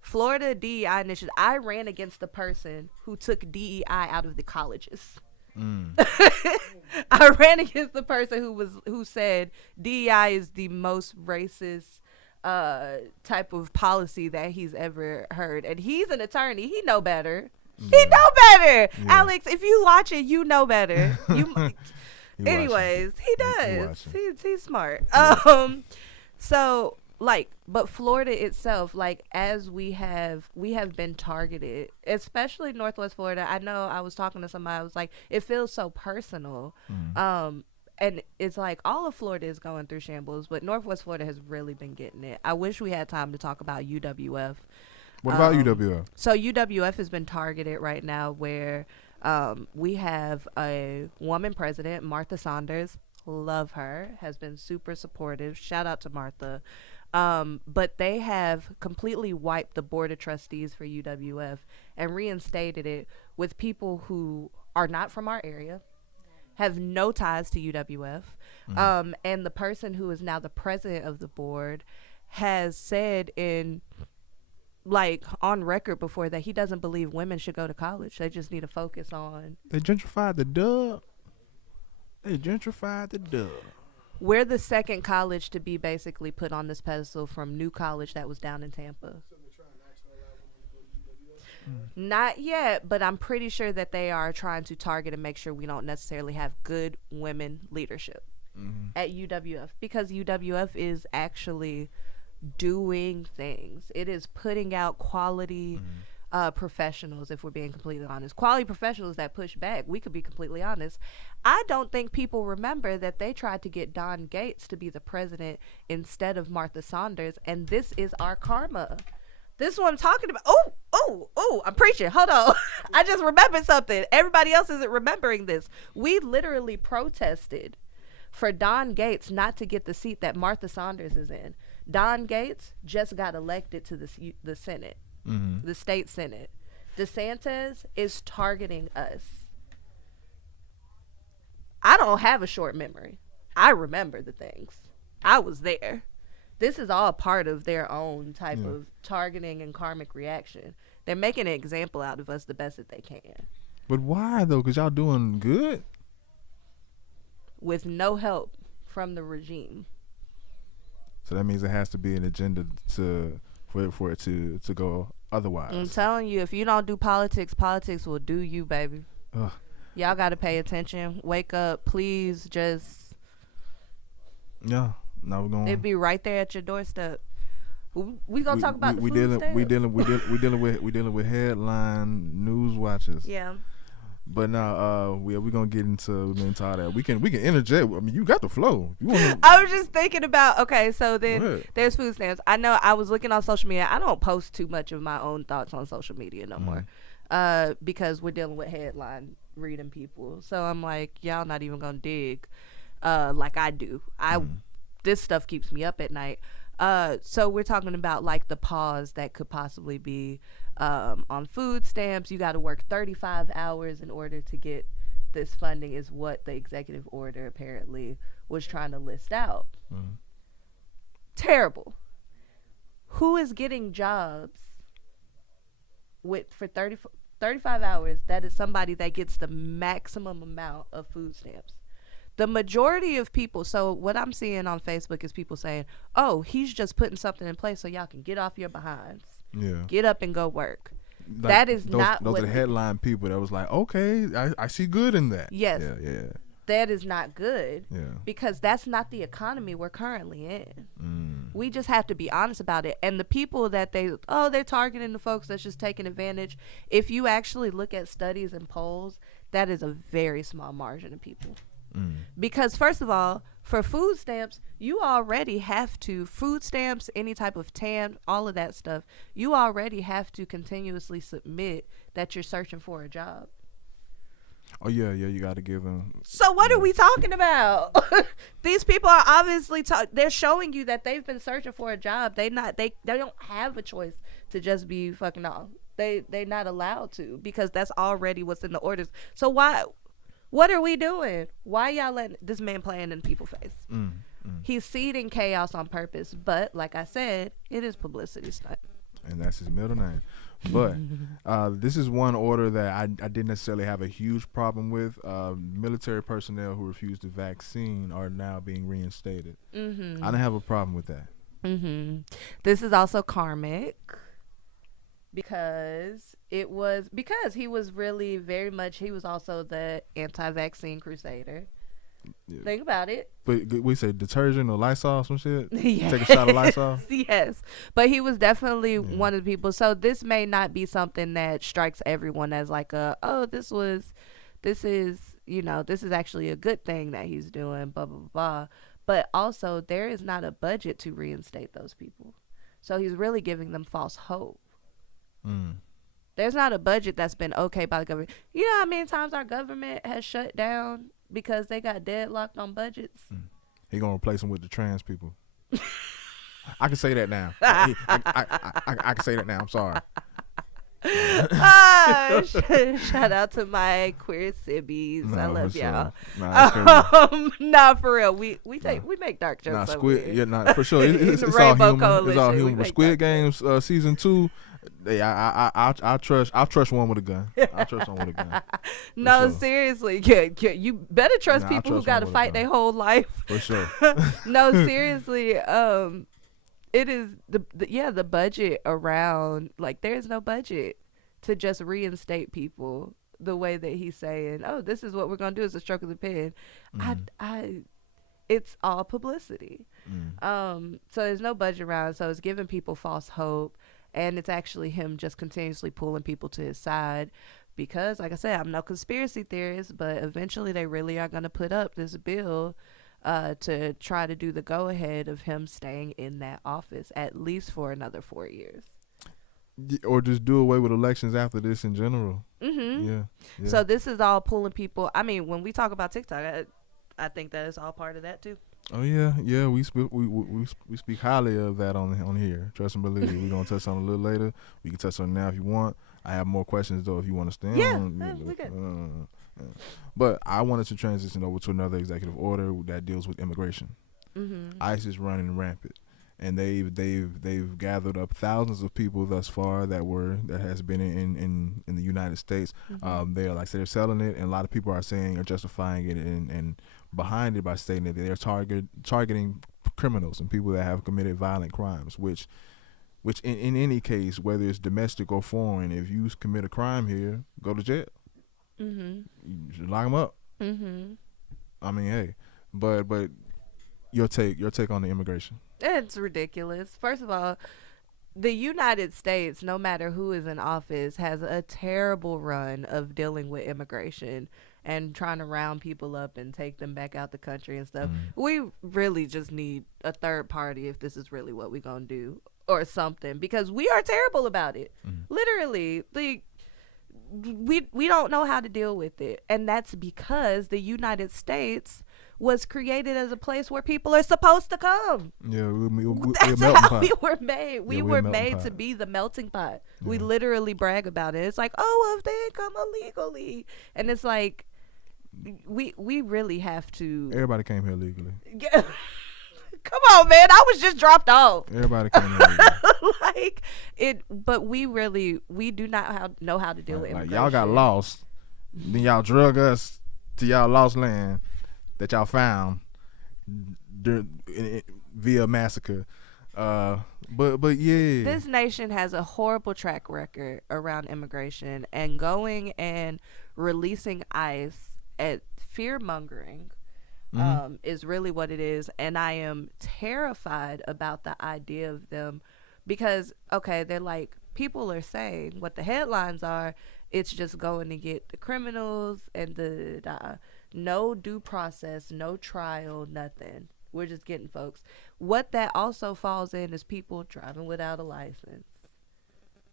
Florida DEI initiative. I ran against the person who took DEI out of the colleges. I ran against the person who said DEI is the most racist type of policy that he's ever heard, and he's an attorney. He know better. Yeah. He know better. Yeah. Alex, if you watch it, you know better. Anyways, he does. He's smart. Yeah. So. But Florida itself, as we have been targeted, especially Northwest Florida. I know I was talking to somebody, I was like, it feels so personal. And it's like all of Florida is going through shambles, but Northwest Florida has really been getting it. I wish we had time to talk about UWF. What about UWF? So UWF has been targeted right now where we have a woman president, Martha Saunders. Love her, has been super supportive. Shout out to Martha. But they have completely wiped the board of trustees for UWF and reinstated it with people who are not from our area, have no ties to UWF. And the person who is now the president of the board has said on record before that he doesn't believe women should go to college. They just need to focus on. They gentrified the dub. We're the second college to be basically put on this pedestal from New College that was down in Tampa. Not yet, but I'm pretty sure that they are trying to target and make sure we don't necessarily have good women leadership at UWF, because UWF is actually doing things. It is putting out quality professionals, if we're being completely honest. Quality professionals that push back. We could be completely honest. I don't think people remember that they tried to get Don Gates to be the president instead of Martha Saunders, and this is our karma. This is what I'm talking about. Oh, I'm preaching. Hold on. I just remembered something. Everybody else isn't remembering this. We literally protested for Don Gates not to get the seat that Martha Saunders is in. Don Gates just got elected to the Senate. The state Senate. DeSantis is targeting us. I don't have a short memory. I remember the things. I was there. This is all part of their own type of targeting and karmic reaction. They're making an example out of us the best that they can. But why though? Because y'all doing good? With no help from the regime. So that means it has to be an agenda for it to go otherwise. I'm telling you, if you don't do politics, politics will do you, baby. Ugh. Y'all got to pay attention. Wake up, please. Just now we're going. It'd be right there at your doorstep. We gonna talk about the food stamps. We dealing with headline news watchers. Yeah. But now, we're gonna get into all that. We can interject. I mean, you got the flow. I was just thinking about. Okay, so then there's food stamps. I know I was looking on social media. I don't post too much of my own thoughts on social media no more, because we're dealing with headline reading people. So I'm like, y'all not even gonna dig, like I do. This stuff keeps me up at night. So we're talking about like the pause that could possibly be on food stamps. You got to work 35 hours in order to get this funding, is what the executive order apparently was trying to list out. Terrible. Who is getting jobs for 35 hours? That is somebody that gets the maximum amount of food stamps. The majority of people, so what I'm seeing on Facebook is people saying, oh, he's just putting something in place so y'all can get off your behinds. Yeah. Get up and go work. Like that is not those are the headline people that was like, okay, I see good in that. Yes. Yeah. That is not good. Yeah. Because that's not the economy we're currently in. We just have to be honest about it. And the people that they're targeting the folks that's just taking advantage. If you actually look at studies and polls, that is a very small margin of people. Because first of all, for food stamps, you already have to food stamps, any type of TAM, all of that stuff. You already have to continuously submit that you're searching for a job. Oh yeah, you got to give them. So what are we talking about? These people are obviously they're showing you that they've been searching for a job. They don't have a choice to just be fucking off. They're not allowed to, because that's already what's in the orders. So what are we doing? Why y'all letting this man playing in people's face? He's seeding chaos on purpose, but like I said, it is publicity stunt. And that's his middle name. But this is one order that I didn't necessarily have a huge problem with. Military personnel who refused the vaccine are now being reinstated. I didn't have a problem with that. This is also karmic, because he was really very much, he was also the anti-vaccine crusader. Yeah. Think about it. But we say detergent or Lysol, some shit. Yes. Take a shot of Lysol. Yes, but he was definitely one of the people. So this may not be something that strikes everyone as like this is actually a good thing that he's doing, blah blah blah. But also, there is not a budget to reinstate those people, so he's really giving them false hope. There's not a budget that's been okayed by the government. You know how many times our government has shut down because they got deadlocked on budgets? He gonna replace them with the trans people. I can say that now. I can say that now. I'm sorry. Shout out to my queer sibbies. I love y'all. Nah, for real. We make dark jokes. Squid. Yeah, nah, for sure. It's all humor. It's all humor. Squid Games season 2. I trust one with a gun. I trust one with a gun. No, sure. Seriously, you better trust people who got to fight their whole life. For sure. No, seriously. It is the budget around, like, there's no budget to just reinstate people the way that he's saying. Oh, this is what we're gonna do. It's a stroke of the pen. It's all publicity. So there's no budget around. So it's giving people false hope. And it's actually him just continuously pulling people to his side, because, like I said, I'm no conspiracy theorist, but eventually they really are going to put up this bill to try to do the go-ahead of him staying in that office at least for another 4 years. Or just do away with elections after this in general. Yeah. So this is all pulling people. I mean, when we talk about TikTok, I think that is all part of that too. Oh yeah. We speak highly of that on here. Trust and believe. We're gonna touch on it a little later. We can touch on it now if you want. I have more questions though if you want to stand. Yeah, we good. But I wanted to transition over to another executive order that deals with immigration. ICE is running rampant, and they've gathered up thousands of people thus far that has been in the United States. They're selling it, and a lot of people are justifying it and behind it by stating that they're targeting criminals and people that have committed violent crimes, which in any case, whether it's domestic or foreign, if you commit a crime here, go to jail. You should lock them up. I mean, hey, but your take on the immigration. It's ridiculous. First of all, the United States, no matter who is in office, has a terrible run of dealing with immigration and trying to round people up and take them back out the country and stuff. We really just need a third party if this is really what we're going to do, or something, because we are terrible about it. Literally, like, we don't know how to deal with it. And that's because the United States was created as a place where people are supposed to come. Yeah, that's how we were made. We were made to be the melting pot. Yeah. We literally brag about it. It's like, oh, if they come illegally, and it's like, we really have to. Everybody came here legally. Yeah. Come on, man. I was just dropped off. Everybody came here legally. Like it, but we do not know how to deal with immigration. Y'all got lost, then y'all drug us to y'all lost land that y'all found via massacre. But yeah, this nation has a horrible track record around immigration, and going and releasing ICE at fear mongering is really what it is. And I am terrified about the idea of them, because they're like, people are saying what the headlines are, it's just going to get the criminals and No due process, no trial, nothing. We're just getting folks. What that also falls in is people driving without a license.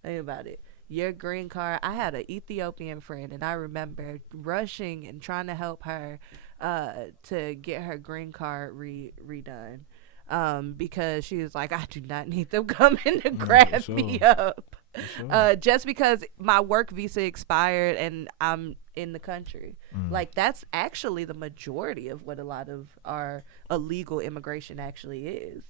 Think about it. Your green card. I had an Ethiopian friend, and I remember rushing and trying to help her to get her green card redone. Because she was like, I do not need them coming to grab me up. Just because my work visa expired and I'm in the country. Like, that's actually the majority of what a lot of our illegal immigration actually is.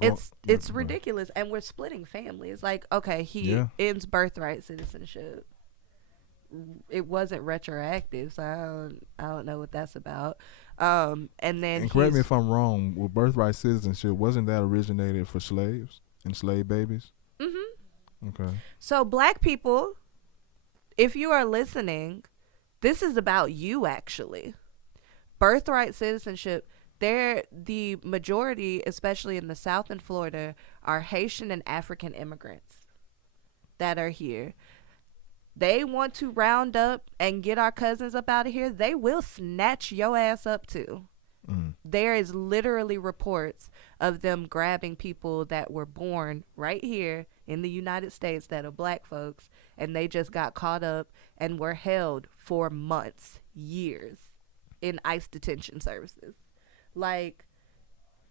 It's ridiculous, and we're splitting families. Like, okay, he ends birthright citizenship. It wasn't retroactive, so I don't know what that's about. And correct me if I'm wrong. With birthright citizenship, wasn't that originated for slaves and slave babies? Okay. So black people, if you are listening, this is about you actually. Birthright citizenship. The majority, especially in the South and Florida, are Haitian and African immigrants that are here. They want to round up and get our cousins up out of here. They will snatch your ass up too. There is literally reports of them grabbing people that were born right here in the United States that are black folks, and they just got caught up and were held for months, years in ICE detention services. Like,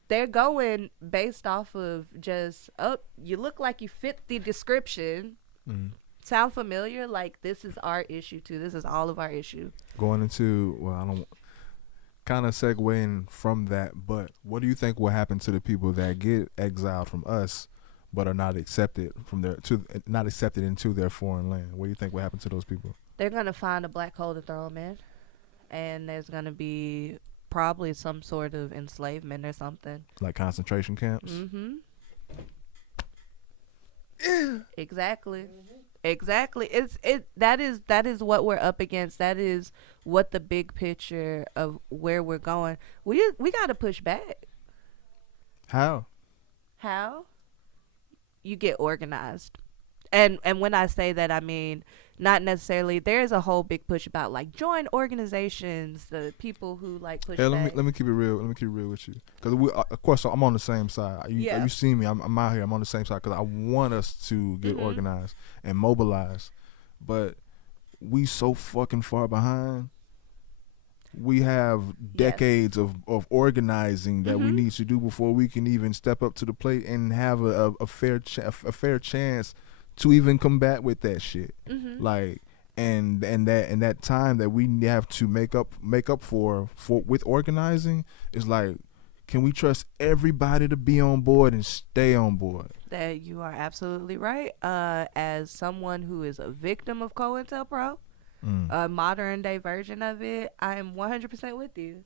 they're going based off of just, you look like you fit the description. Sound familiar? Like, this is our issue too. This is all of our issue. Going into, I don't kind of segueing from that, but what do you think will happen to the people that get exiled from us but are not accepted not accepted into their foreign land? What do you think will happen to those people? They're gonna find a black hole to throw them in, and there's gonna be probably some sort of enslavement or something, like concentration camps. Exactly. That is what we're up against. That is what the big picture of where we're going. We got to push back. How you get organized. And when I say that, I mean not necessarily. There's a whole big push about like join organizations. The people who like push. Hey, back. let me keep it real. Let me keep it real with you, because of course I'm on the same side. You see me. I'm out here. I'm on the same side because I want us to get organized and mobilized, but we so fucking far behind. We have decades of organizing that we need to do before we can even step up to the plate and have a fair chance to even combat with that shit. Like, and that time that we have to make up for with organizing is like, can we trust everybody to be on board and stay on board? That you are absolutely right. As someone who is a victim of COINTELPRO, a modern day version of it, I am 100% with you,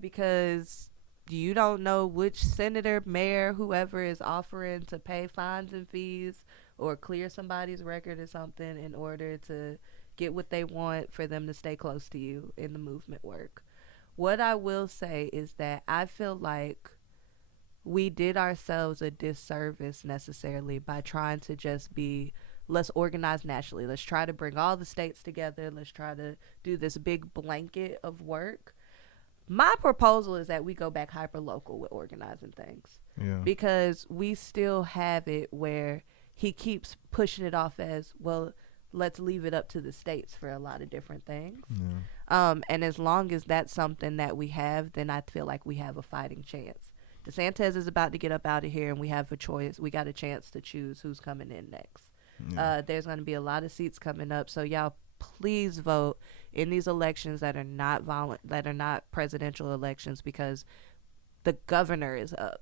because you don't know which senator, mayor, whoever is offering to pay fines and fees or clear somebody's record or something in order to get what they want for them to stay close to you in the movement work. What I will say is that I feel like we did ourselves a disservice necessarily by trying to just be, let's organize nationally. Let's try to bring all the states together. Let's try to do this big blanket of work. My proposal is that we go back hyper local with organizing things. Because we still have it where he keeps pushing it off as, well, let's leave it up to the states for a lot of different things. And as long as that's something that we have, then I feel like we have a fighting chance. DeSantis is about to get up out of here, and we have a choice. We got a chance to choose who's coming in next. There's going to be a lot of seats coming up, so y'all please vote in these elections that are not that are not presidential elections, because the governor is up.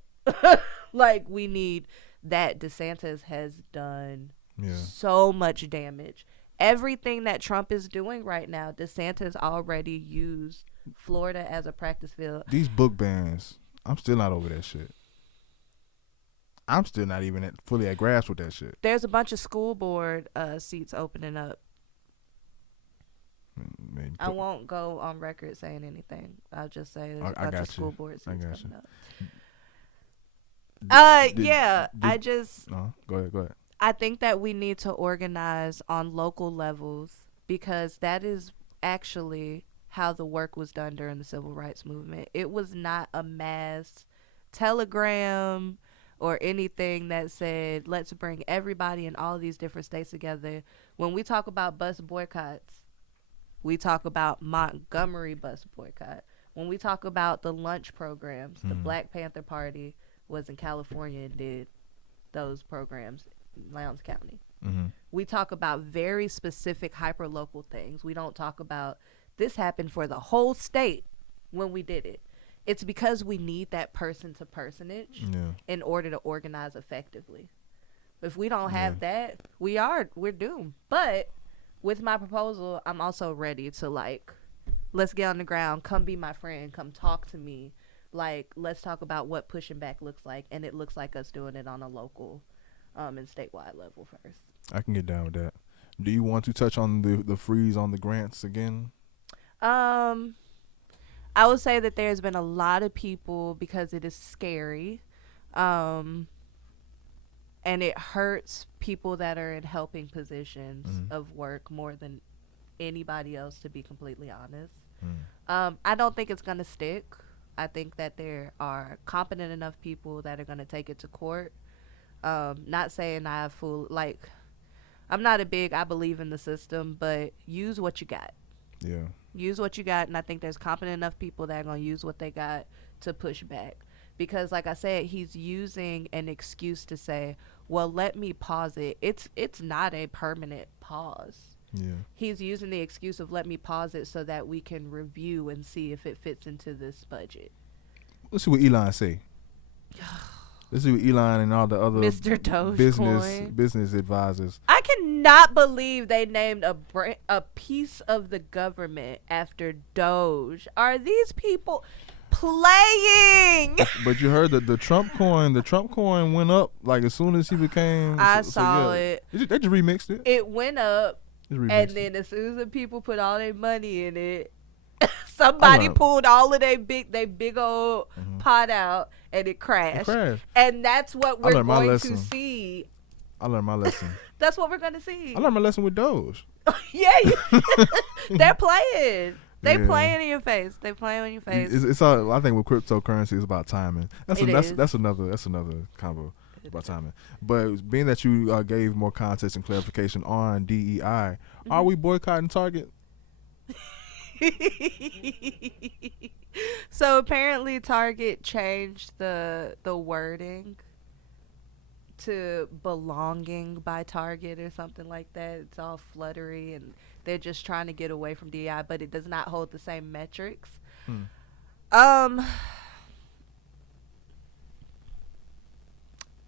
Like, we need that. DeSantis has done so much damage. Everything that Trump is doing right now, DeSantis already used Florida as a practice field. These book bans, I'm still not over that shit. I'm still not even fully at grasp with that shit. There's a bunch of school board seats opening up. I won't go on record saying anything. I'll just say there's a bunch of school board seats coming up. Go ahead. I think that we need to organize on local levels, because that is actually how the work was done during the civil rights movement. It was not a mass telegram or anything that said, let's bring everybody in all these different states together. When we talk about bus boycotts, we talk about Montgomery bus boycott. When we talk about the lunch programs, the Black Panther Party was in California and did those programs in Lowndes County. We talk about very specific hyper-local things. We don't talk about this happened for the whole state when we did it. It's because we need that person-to-personage in order to organize effectively. If we don't have that, we're doomed. But with my proposal, I'm also ready to, like, let's get on the ground. Come be my friend. Come talk to me. Like, let's talk about what pushing back looks like. And it looks like us doing it on a local and statewide level first. I can get down with that. Do you want to touch on the freeze on the grants again? I would say that there's been a lot of people, because it is scary, and it hurts people that are in helping positions of work more than anybody else, to be completely honest. I don't think it's going to stick. I think that there are competent enough people that are going to take it to court. Not saying I I'm not I believe in the system, but use what you got. Yeah. Use what you got, and I think there's competent enough people that are going to use what they got to push back. Because, like I said, he's using an excuse to say, well, let me pause it. It's not a permanent pause. Yeah. He's using the excuse of let me pause it so that we can review and see if it fits into this budget. Let's see what Elon say. Let's see what Elon and all the other Mr. Dogecoin business advisors. I cannot believe they named a piece of the government after Doge. Are these people playing? But you heard that the Trump coin went up like as soon as he became. I saw it. They just remixed it. It went up, and then as soon as the people put all their money in it, somebody pulled all of their big old pot out, and it crashed. And that's what we're going to see. I learned my lesson. That's what we're going to see. I learned my lesson with Doge. Yeah, they're playing. They playing in your face. They playing in your face. It's all. I think with cryptocurrency, it's about timing. That's another combo about timing. But being that you gave more context and clarification on DEI, are we boycotting Target? So apparently Target changed the wording to belonging by Target or something like that. It's all fluttery, and they're just trying to get away from DEI, but it does not hold the same metrics.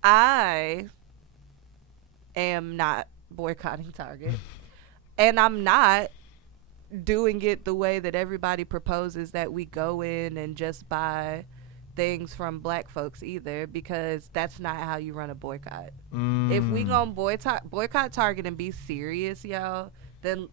I am not boycotting Target, and I'm not doing it the way that everybody proposes, that we go in and just buy things from black folks either, because that's not how you run a boycott. If we gonna boycott Target and be serious, y'all, then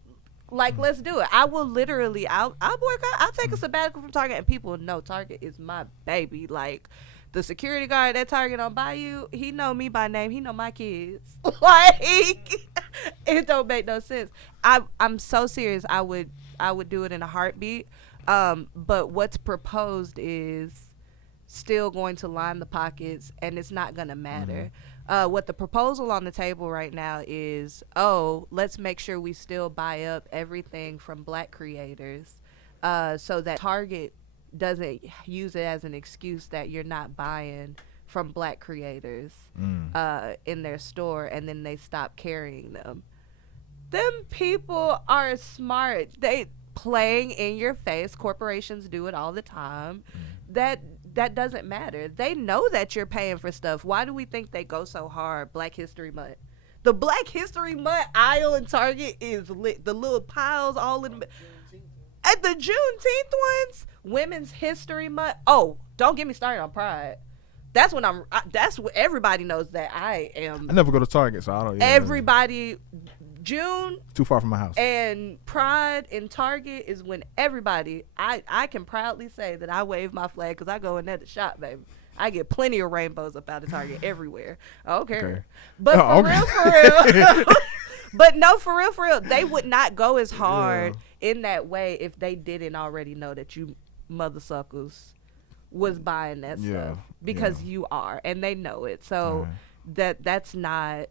let's do it. I will literally, I'll boycott. I'll take a sabbatical from Target, and people know Target is my baby. Like, the security guard at Target on Bayou, he know me by name. He know my kids. Like, it don't make no sense. I'm so serious. I would do it in a heartbeat. But what's proposed is still going to line the pockets, and it's not going to matter. What the proposal on the table right now is, let's make sure we still buy up everything from black creators, so that Target doesn't use it as an excuse that you're not buying from black creators in their store, and then they stop carrying them. Them people are smart. They playing in your face. Corporations do it all the time. That doesn't matter. They know that you're paying for stuff. Why do we think they go so hard? Black History Month. The Black History Month aisle in Target is lit. The little piles all in. At the Juneteenth ones, Women's History Month. Oh, don't get me started on Pride. That's when that's what everybody knows that I am. I never go to Target, so I don't. Everybody, June. Too far from my house. And Pride in Target is when everybody. I can proudly say that I wave my flag because I go in there to shop, baby. I get plenty of rainbows up out of Target everywhere. I don't care. Okay. But for real. But no, for real, they would not go as hard in that way if they didn't already know that you mother suckers was buying that stuff because you are, and they know it. So that's not.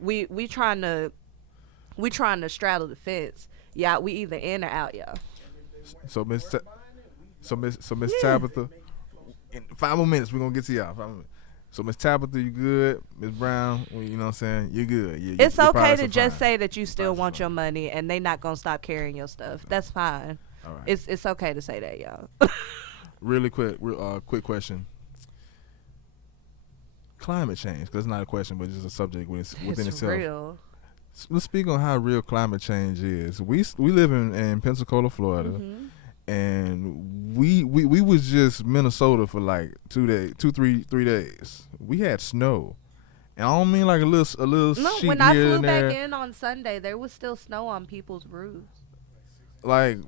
We trying to straddle the fence. Yeah, we either in or out, y'all. So Miss Tabitha, in 5 more minutes we're gonna get to y'all. 5 more minutes. So Miss Tabitha, you good? Miss Brown, well, you know what I'm saying? You're good. It's okay to just say that you still want your money, and they not gonna stop carrying your stuff. That's fine. All right. It's okay to say that, y'all. Really quick question. Climate change, because it's not a question, but just a subject within itself. Real. Let's speak on how real climate change is. We live in Pensacola, Florida, and we was just Minnesota for like 3 days. We had snow, and I don't mean like a little. No, sheet when I here flew and back there. in on Sunday, there was still snow on people's roofs. Like,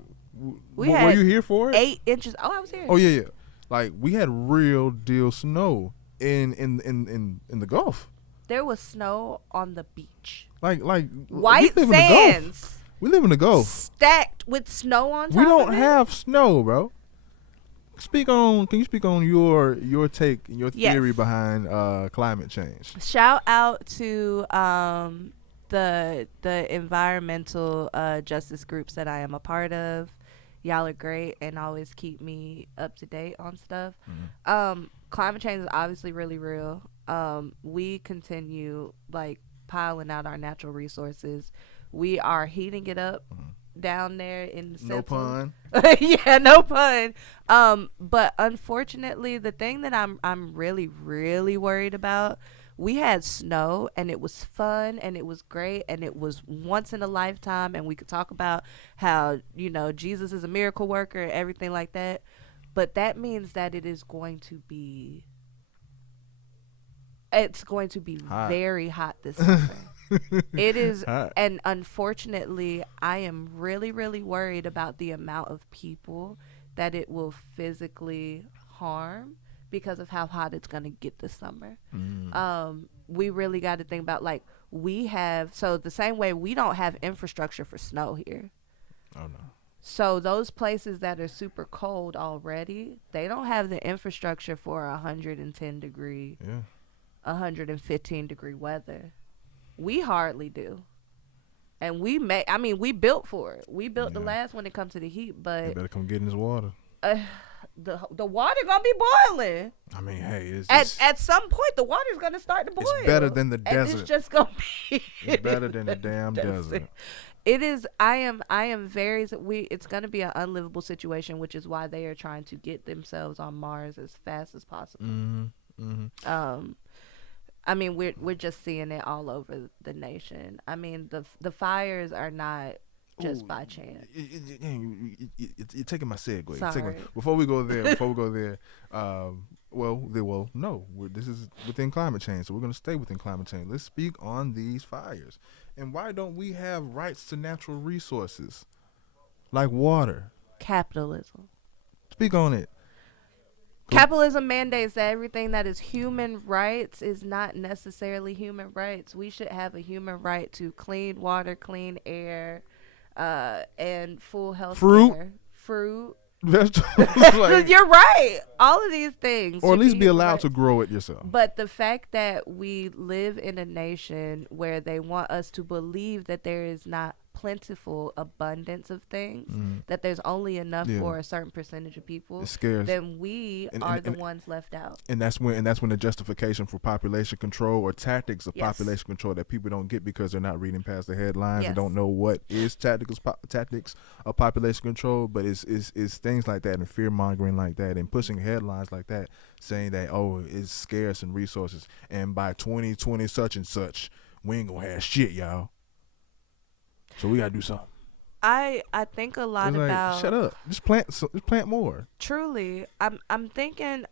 We were had you here for it? 8 inches. Oh, I was here. Oh yeah. Like we had real deal snow in the Gulf. There was snow on the beach. Like White we live in the Gulf. sands. We live in the Gulf. Stacked with snow on top We don't of it. have snow, bro. Can you speak on your take and your theory behind climate change? Shout out to the environmental justice groups that I am a part of. Y'all are great and always keep me up to date on stuff. Climate change is obviously really real. We continue like piling out our natural resources. We are heating it up down there in the No central. pun. Yeah, no pun. But unfortunately, the thing that I'm really, really worried about, we had snow and it was fun and it was great and it was once in a lifetime, and we could talk about how, Jesus is a miracle worker and everything like that. But that means that it's going to be hot. very hot this summer. It is hot. And unfortunately, I am really, really worried about the amount of people that it will physically harm because of how hot it's going to get this summer. We really got to think about, like, so the same way we don't have infrastructure for snow here. Oh no. So those places that are super cold already, they don't have the infrastructure for 110 degree, 115 degree weather. We hardly do. And we built for it. We built the last when it comes to the heat, but You better come get in this water. The water gonna be boiling. I mean, hey, it's At some point the water's gonna start to boil. it's better than the And desert. it's just gonna be It's better than the damn desert. It is. I am very. It's going to be an unlivable situation, which is why they are trying to get themselves on Mars as fast as possible. I mean, we're just seeing it all over the nation. I mean, the fires are not just by chance. You're taking my segue. Sorry. Before we go there, no. This is within climate change, so we're going to stay within climate change. Let's speak on these fires. And why don't we have rights to natural resources like water? Capitalism. Speak on it. Capitalism mandates that everything that is human rights is not necessarily human rights. We should have a human right to clean water, clean air, and full health care. Fruit. Vegetables. You're right. All of these things. Or at least be human allowed rights. to grow it yourself. But the fact that we live in a nation where they want us to believe that there is not plentiful abundance of things, that there's only enough for a certain percentage of people, It scares. then we are the ones left out. And that's when the justification for population control or tactics of population control that people don't get because they're not reading past the headlines and don't know what is tactics of population control. But it's things like that and fear mongering like that and pushing headlines like that, saying that it's scarce in resources and by 2020 such and such we ain't gonna have shit, y'all. So we gotta do something. I think a lot about. Shut up. Just plant more. Truly, I'm thinking.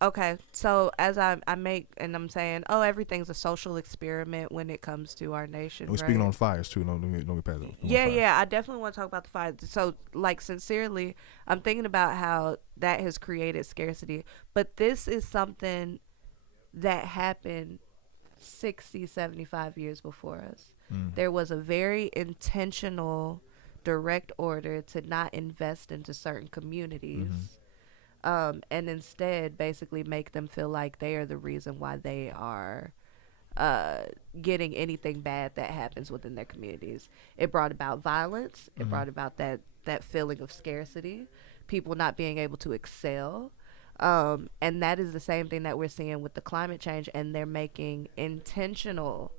Okay, so as I make and I'm saying, everything's a social experiment when it comes to our nation. And we're speaking on fires too. Don't get past that. Yeah. I definitely want to talk about the fires. So, like, sincerely, I'm thinking about how that has created scarcity. But this is something that happened 60, 75 years before us. There was a very intentional direct order to not invest into certain communities, and instead basically make them feel like they are the reason why they are getting anything bad that happens within their communities. It brought about violence. It brought about that feeling of scarcity, people not being able to excel. And that is the same thing that we're seeing with the climate change, and they're making intentional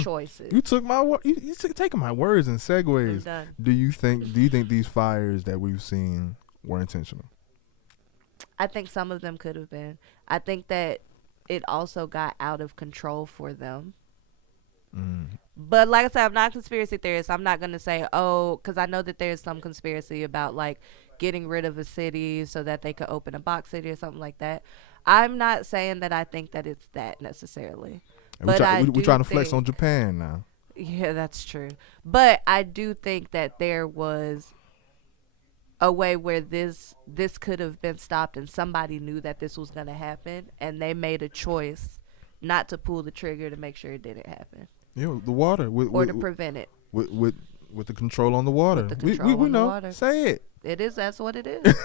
choices. You took my you taking my words and segues. I'm done. Do you think these fires that we've seen were intentional? I think some of them could have been. I think that it also got out of control for them. But like I said, I'm not a conspiracy theorist. I'm not going to say, because I know that there's some conspiracy about like getting rid of a city so that they could open a box city or something like that. I'm not saying that I think that it's that necessarily. But we're trying to flex on Japan now. Yeah, that's true. But I do think that there was a way where this could have been stopped, and somebody knew that this was going to happen, and they made a choice not to pull the trigger to make sure it didn't happen. The water. To prevent it. With the control on the water. We know. Water. Say it. It is. That's what it is.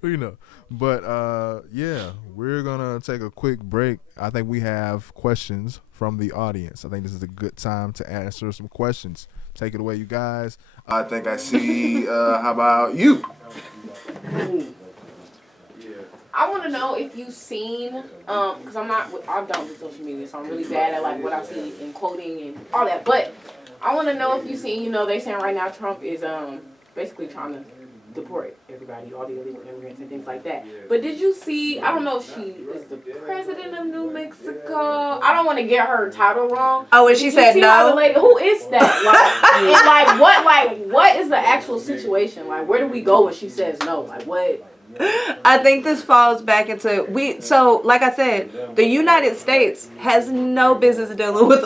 We know. But, yeah, we're going to take a quick break. I think we have questions from the audience. I think this is a good time to answer some questions. Take it away, you guys. I think I see, how about you? I want to know if you've seen, because I don't do social media, so I'm really bad at like what I see in quoting and all that. But I want to know if you've seen, they saying right now Trump is basically trying to deport everybody, all the illegal immigrants and things like that. But did you see, I don't know if she is the president of New Mexico. I don't want to get her title wrong. Oh, and she said no? Who is that? What is the actual situation? Like, where do we go when she says no? Like, what? I think this falls back into like I said, the United States has no business dealing with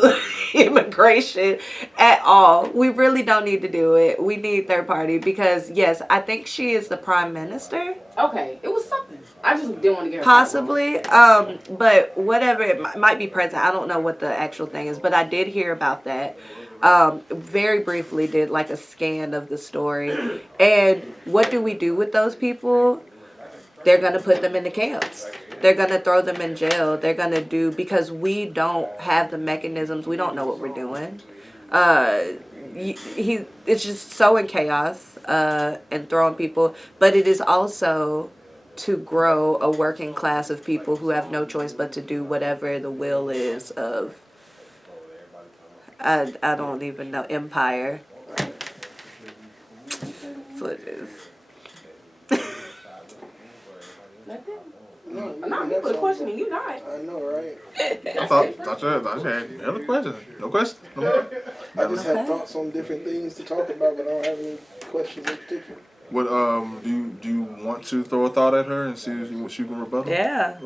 immigration at all. We really don't need to do it. We need third party because yes, I think she is the prime minister. Okay, it was something. I just didn't want to get her possibly, but whatever, it might be president. I don't know what the actual thing is, but I did hear about that. Very briefly did like a scan of the story. And what do we do with those people? They're going to put them in the camps. They're going to throw them in jail. They're going to because we don't have the mechanisms. We don't know what we're doing. It's just so in chaos and throwing people. But it is also to grow a working class of people who have no choice but to do whatever the will is of, I don't even know, empire. That's what it is. No, you put a question and you died. I know, right? I thought you had another question. No question. No more. I just have thoughts on different things to talk about, but I don't have any questions in particular. What do you want to throw a thought at her and see what she can rebuttal? Yeah.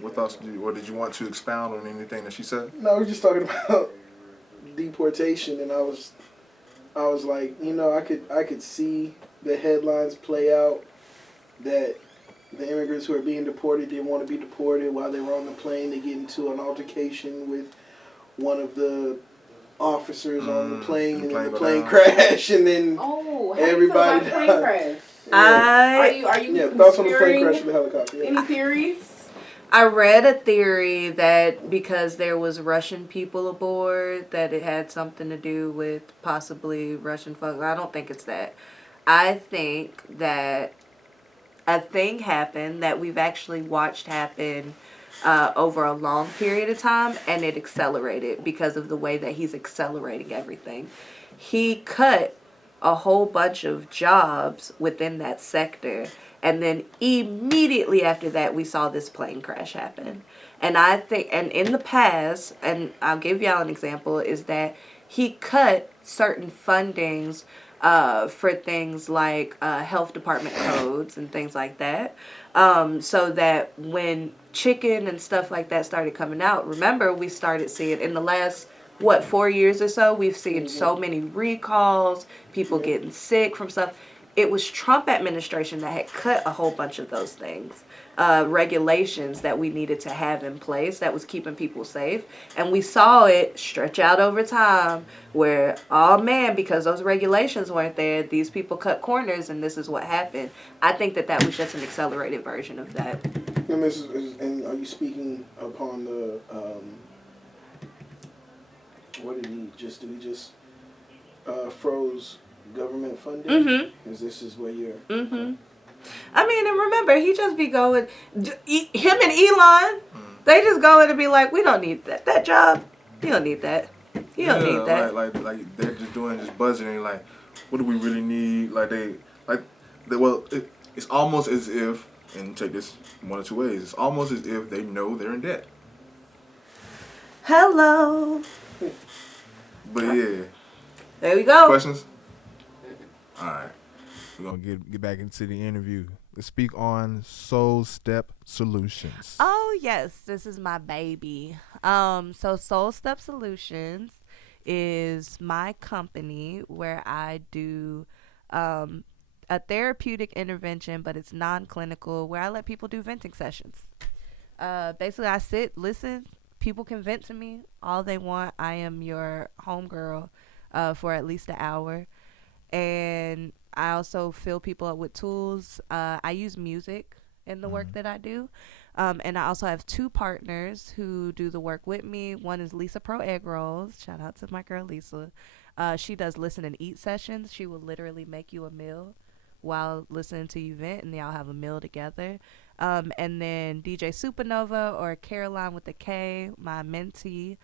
What thoughts or did you want to expound on anything that she said? No, we're just talking about deportation, and I was like, I could see the headlines play out that the immigrants who are being deported didn't want to be deported. While they were on the plane, they get into an altercation with one of the officers on the plane, and then the plane crash, and then everybody died. Are you thoughts on the plane crash with the helicopter? Yeah. Any theories? I read a theory that because there was Russian people aboard, that it had something to do with possibly Russian folks. I don't think it's that. I think that a thing happened that we've actually watched happen over a long period of time, and it accelerated because of the way that he's accelerating everything. He cut a whole bunch of jobs within that sector, and then immediately after that, we saw this plane crash happen. And I think, and in the past, and I'll give y'all an example, is that he cut certain fundings for things like health department codes and things like that. So that when chicken and stuff like that started coming out, remember, we started seeing in the last, 4 years or so, we've seen so many recalls, people getting sick from stuff. It was Trump administration that had cut a whole bunch of those things. regulations that we needed to have in place that was keeping people safe. And we saw it stretch out over time where, oh man, because those regulations weren't there, these people cut corners and this is what happened. I think that was just an accelerated version of that. And are you speaking upon the, what did he just do? He just froze government funding? Mm-hmm. This is where you're... Mm-hmm. I mean, and remember, he just be going, him and Elon, they just go in and be like, we don't need that job. You don't need that. You don't need that. Like they're just doing this budgeting. Like, what do we really need? It's almost as if, and take this one or two ways. It's almost as if they know they're in debt. Hello. But yeah. There we go. Questions? All right. We're going to get back into the interview. Let's speak on Soul Step Solutions. Oh, yes. This is my baby. So Soul Step Solutions is my company where I do a therapeutic intervention, but it's non-clinical, where I let people do venting sessions. Basically, I sit, listen. People can vent to me all they want. I am your homegirl for at least an hour. And I also fill people up with tools. I use music in the work that I do. And I also have 2 partners who do the work with me. One is Lisa Pro Egg Rolls. Shout out to my girl, Lisa. She does listen and eat sessions. She will literally make you a meal while listening to you vent, and y'all have a meal together. And then DJ Supernova, or Caroline with a K, my mentee,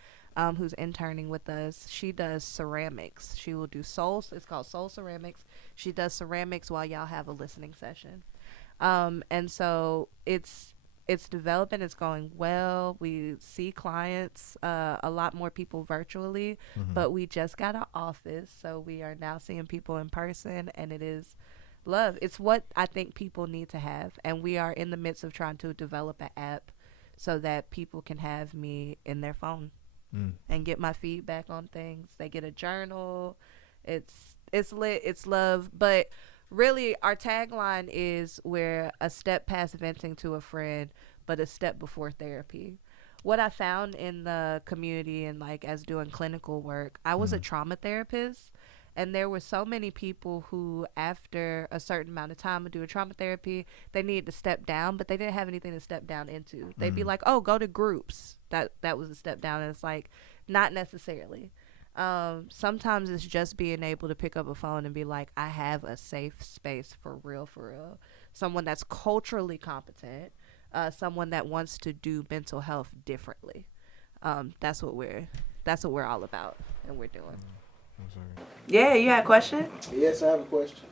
who's interning with us, she does ceramics. She will do it's called Soul Ceramics. She does ceramics while y'all have a listening session. And so it's developing, it's going well. We see clients, a lot more people virtually, but we just got an office, so we are now seeing people in person, and it is love. It's what I think people need to have, and we are in the midst of trying to develop an app so that people can have me in their phone and get my feedback on things. They get a journal. It's lit. It's love. But really, our tagline is we're a step past venting to a friend, but a step before therapy. What I found in the community and as doing clinical work, I was a trauma therapist. And there were so many people who, after a certain amount of time of doing trauma therapy, they needed to step down, but they didn't have anything to step down into. They'd be like, oh, go to groups. That was a step down. And it's not necessarily. Sometimes it's just being able to pick up a phone and be like, I have a safe space for real. Someone that's culturally competent, someone that wants to do mental health differently. That's what we're all about, and we're doing. Yeah, you had a question? Yes, I have a question.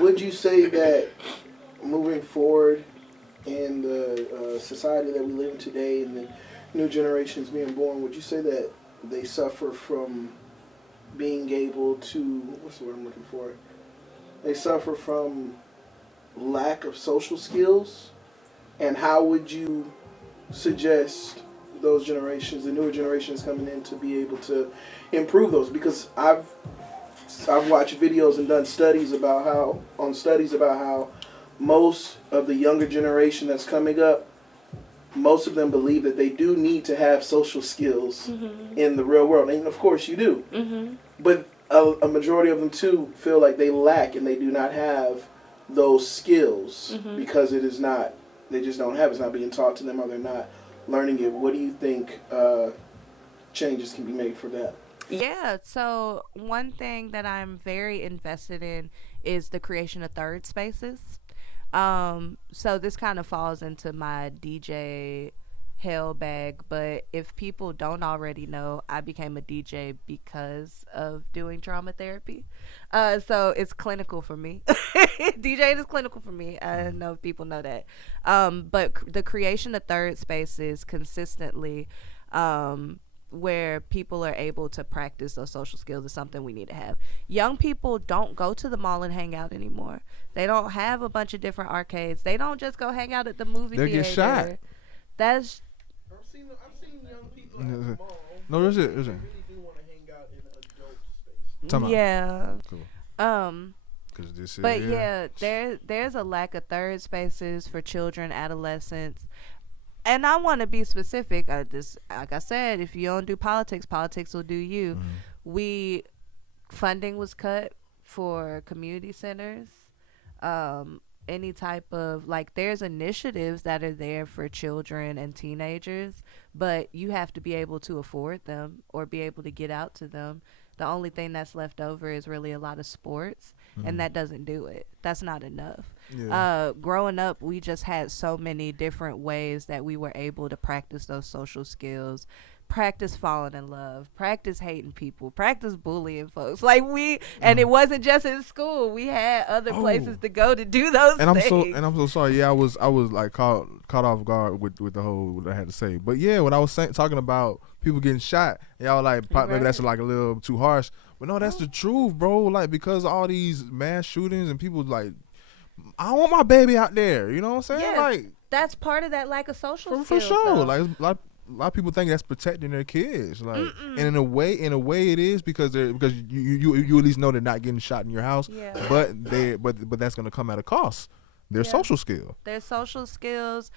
Would you say that moving forward in the society that we live in today and the new generations being born, would you say that they suffer from being able to, what's the word I'm looking for? They suffer from lack of social skills? And how would you suggest those generations, the newer generations coming in, to be able to improve those? Because I've watched videos and done studies about how most of the younger generation that's coming up, most of them believe that they do need to have social skills in the real world. And of course you do. But a majority of them too feel like they lack and they do not have those skills because they just don't have it. It's not being taught to them, or they're not learning it. What do you think changes can be made for that? Yeah, so one thing that I'm very invested in is the creation of third spaces. So this kind of falls into my DJ Hale bag, but if people don't already know, I became a DJ because of doing trauma therapy. So it's clinical for me. DJing is clinical for me. I don't know if people know that. But the creation of third spaces consistently, where people are able to practice those social skills, is something we need to have. Young people don't go to the mall and hang out anymore. They don't have a bunch of different arcades. They don't just go hang out at the movie theater. They get shot. That's... I've seen young people at the mall. No, there's it. They really do want to hang out in an adult space. Yeah. Cool. 'cause this is, But there's a lack of third spaces for children, adolescents. And I want to be specific. Like I said, if you don't do politics, politics will do you. Funding was cut for community centers. Any type of, like, there's initiatives that are there for children and teenagers, but you have to be able to afford them or be able to get out to them. The only thing that's left over is really a lot of sports, and that doesn't do it. That's not enough. Growing up, we just had so many different ways that we were able to practice those social skills, practice falling in love, practice hating people, practice bullying folks. Like, and it wasn't just in school. We had other places to go to do those things. I'm so sorry. Yeah, I was like caught off guard with the whole what I had to say. But yeah, what I was talking about people getting shot, y'all like maybe that's like a little too harsh. But no, that's the truth, bro. Like, because of all these mass shootings and people like, I don't want my baby out there. You know what I'm saying? Yeah, like, that's part of that lack of social skills. For sure. Though. Like, a lot of people think that's protecting their kids, like, and in a way it is, because you at least know they're not getting shot in your house. Yeah. But that's gonna come at a cost. Their social skill. Their social skills,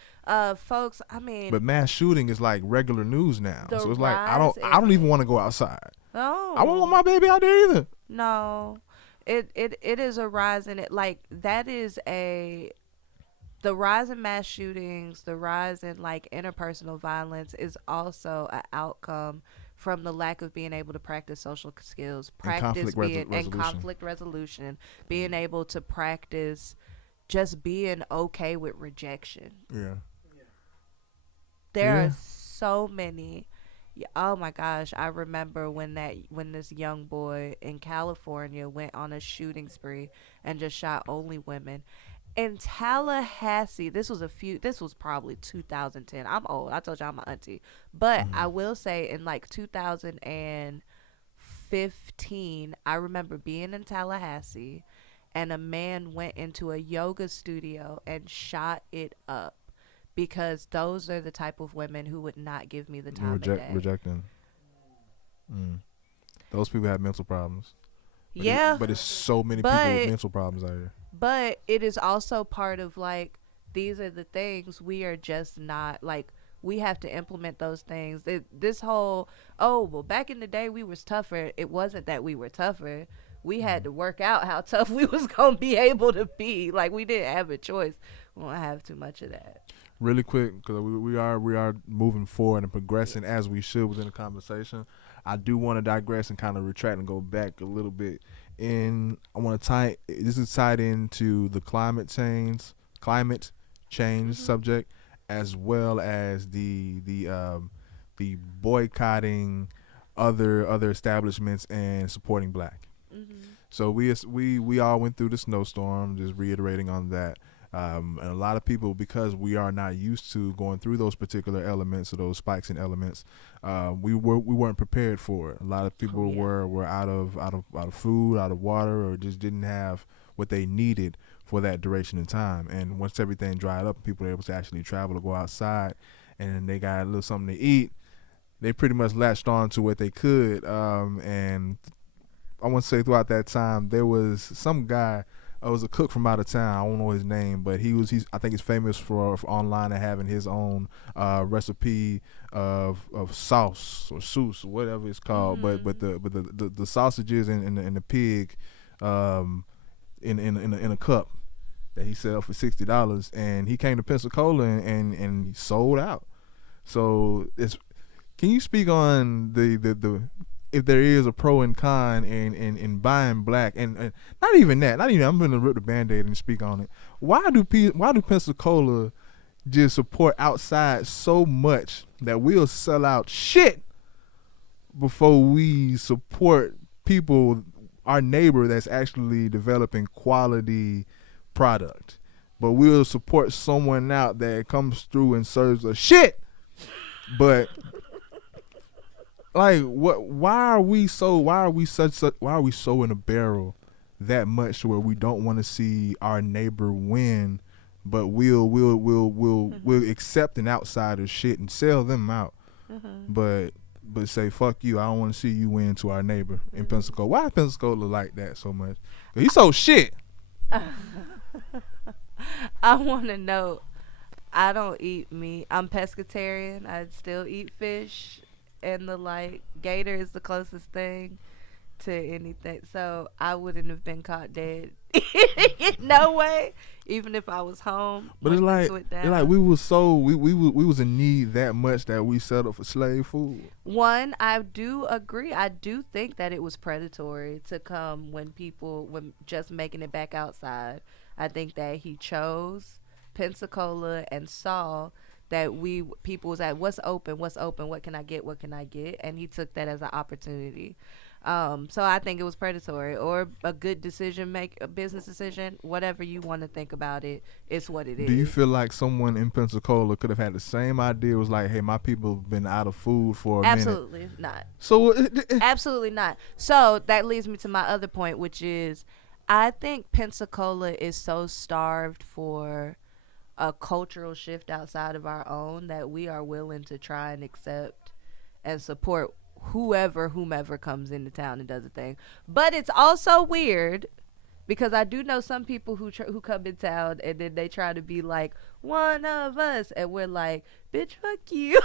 folks. I mean, but mass shooting is like regular news now, so it's like I don't even want to go outside. No, I don't want my baby out there either. No, it is a rise in it. Like, that is the rise in mass shootings, the rise in, like, interpersonal violence is also an outcome from the lack of being able to practice social skills, conflict resolution, being able to practice just being okay with rejection. Yeah. There are so many. Oh my gosh, I remember when this young boy in California went on a shooting spree and just shot only women. In Tallahassee, this was probably 2010. I'm old. I told you I'm an auntie. But I will say, in like 2015, I remember being in Tallahassee, and a man went into a yoga studio and shot it up, because those are the type of women who would not give me the time of day. Rejecting. Those people have mental problems. But it's so many people with mental problems out here. But it is also part of, like, these are the things we are just not, like, we have to implement those things. This whole, back in the day we was tougher. It wasn't that we were tougher. We had to work out how tough we was going to be able to be. Like, we didn't have a choice. We don't have too much of that. Really quick, because we are moving forward and progressing as we should within the conversation. I do want to digress and kind of retract and go back a little bit. And I want to this is tied into the climate change subject, as well as the boycotting other establishments and supporting black. So we all went through the snowstorm, just reiterating on that. And a lot of people, because we are not used to going through those particular elements or those spikes in elements, we weren't prepared for it. A lot of people were out of food, out of water, or just didn't have what they needed for that duration of time. And once everything dried up, people were able to actually travel or go outside, and they got a little something to eat. They pretty much latched on to what they could. And I want to say throughout that time, there was some guy. It was a cook from out of town. I don't know his name, but I think he's famous for online and having his own recipe of sauce or Souse, whatever it's called. But the sausages and the pig in a cup that he sell for $60, and he came to Pensacola and he sold out. So can you speak on the if there is a pro and con in buying black, and not even that, I'm gonna rip the Band-Aid and speak on it. Why do Pensacola just support outside so much that we'll sell out shit before we support people, our neighbor that's actually developing quality product? But we'll support someone out that comes through and serves us shit. But like, why are we so in a barrel that much where we don't want to see our neighbor win, but we'll accept an outsider's shit and sell them out, but say fuck you, I don't want to see you win to our neighbor in Pensacola. Why is Pensacola like that so much? He sold shit. I want to know. I don't eat meat. I'm pescatarian. I still eat fish, and the like gator is the closest thing to anything. So I wouldn't have been caught dead. No way. Even if I was home. But when it's this like went it's down. like we was in need that much that we settled for slave food. One, I do agree. I do think that it was predatory to come when just making it back outside. I think that he chose Pensacola and saw that people was at what's open, what can I get, and he took that as an opportunity. So I think it was predatory or a good decision, make a business decision, whatever you want to think about it. It's what it is. Do you feel like someone in Pensacola could have had the same idea? Was like, hey, my people have been out of food for a minute. Absolutely not. So Absolutely not. So that leads me to my other point, which is I think Pensacola is so starved for a cultural shift outside of our own that we are willing to try and accept and support whomever comes into town and does a thing. But it's also weird because I do know some people who come in town and then they try to be like one of us, and we're like, bitch, fuck you.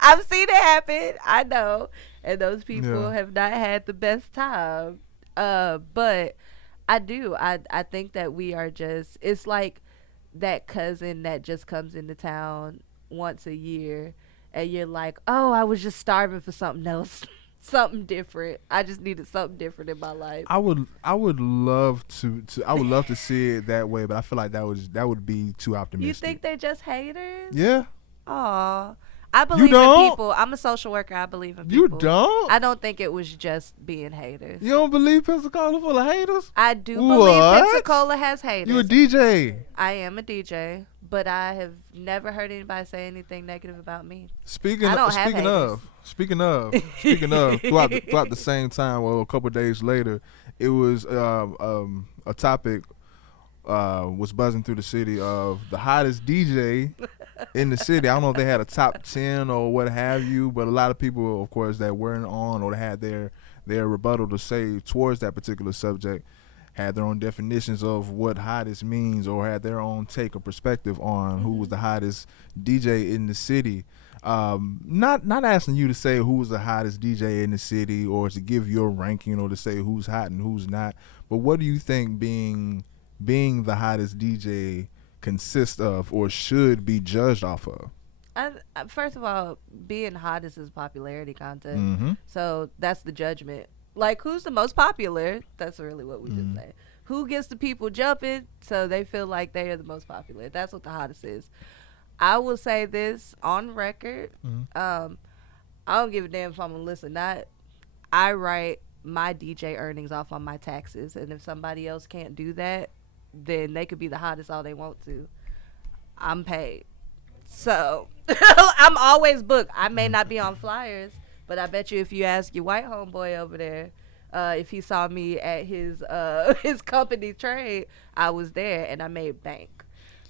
I've seen it happen. I know, and those people have not had the best time. But I do. I think that we are just. It's like that cousin that just comes into town once a year. And you're like, oh, I was just starving for something else, something different. I just needed something different in my life. I would love to see it that way, but I feel like that would be too optimistic. You think they're just haters? Yeah. Aw. I believe in people. I'm a social worker. I believe in people. You don't? I don't think it was just being haters. You don't believe Pensacola full of haters? I do believe Pensacola has haters. You a DJ? I am a DJ, but I have never heard anybody say anything negative about me. Speaking of, throughout the same time, well, a couple of days later, it was a topic was buzzing through the city of the hottest DJ in the city. I don't know if they had a top 10 or what have you, but a lot of people, of course, that weren't on or had their rebuttal to say towards that particular subject had their own definitions of what hottest means or had their own take or perspective on who was the hottest DJ in the city. Not asking you to say who was the hottest DJ in the city or to give your ranking or to say who's hot and who's not, but what do you think being the hottest DJ consists of or should be judged off of? First of all, being hottest is popularity contest. Mm-hmm. So that's the judgment. Like, who's the most popular? That's really what we just say. Who gets the people jumping so they feel like they are the most popular? That's what the hottest is. I will say this on record. I don't give a damn if I'm going to listen. I write my DJ earnings off on my taxes. And if somebody else can't do that, then they could be the hottest all they want to. I'm paid. So I'm always booked. I may not be on flyers, but I bet you if you ask your white homeboy over there, if he saw me at his company trade, I was there and I made bank.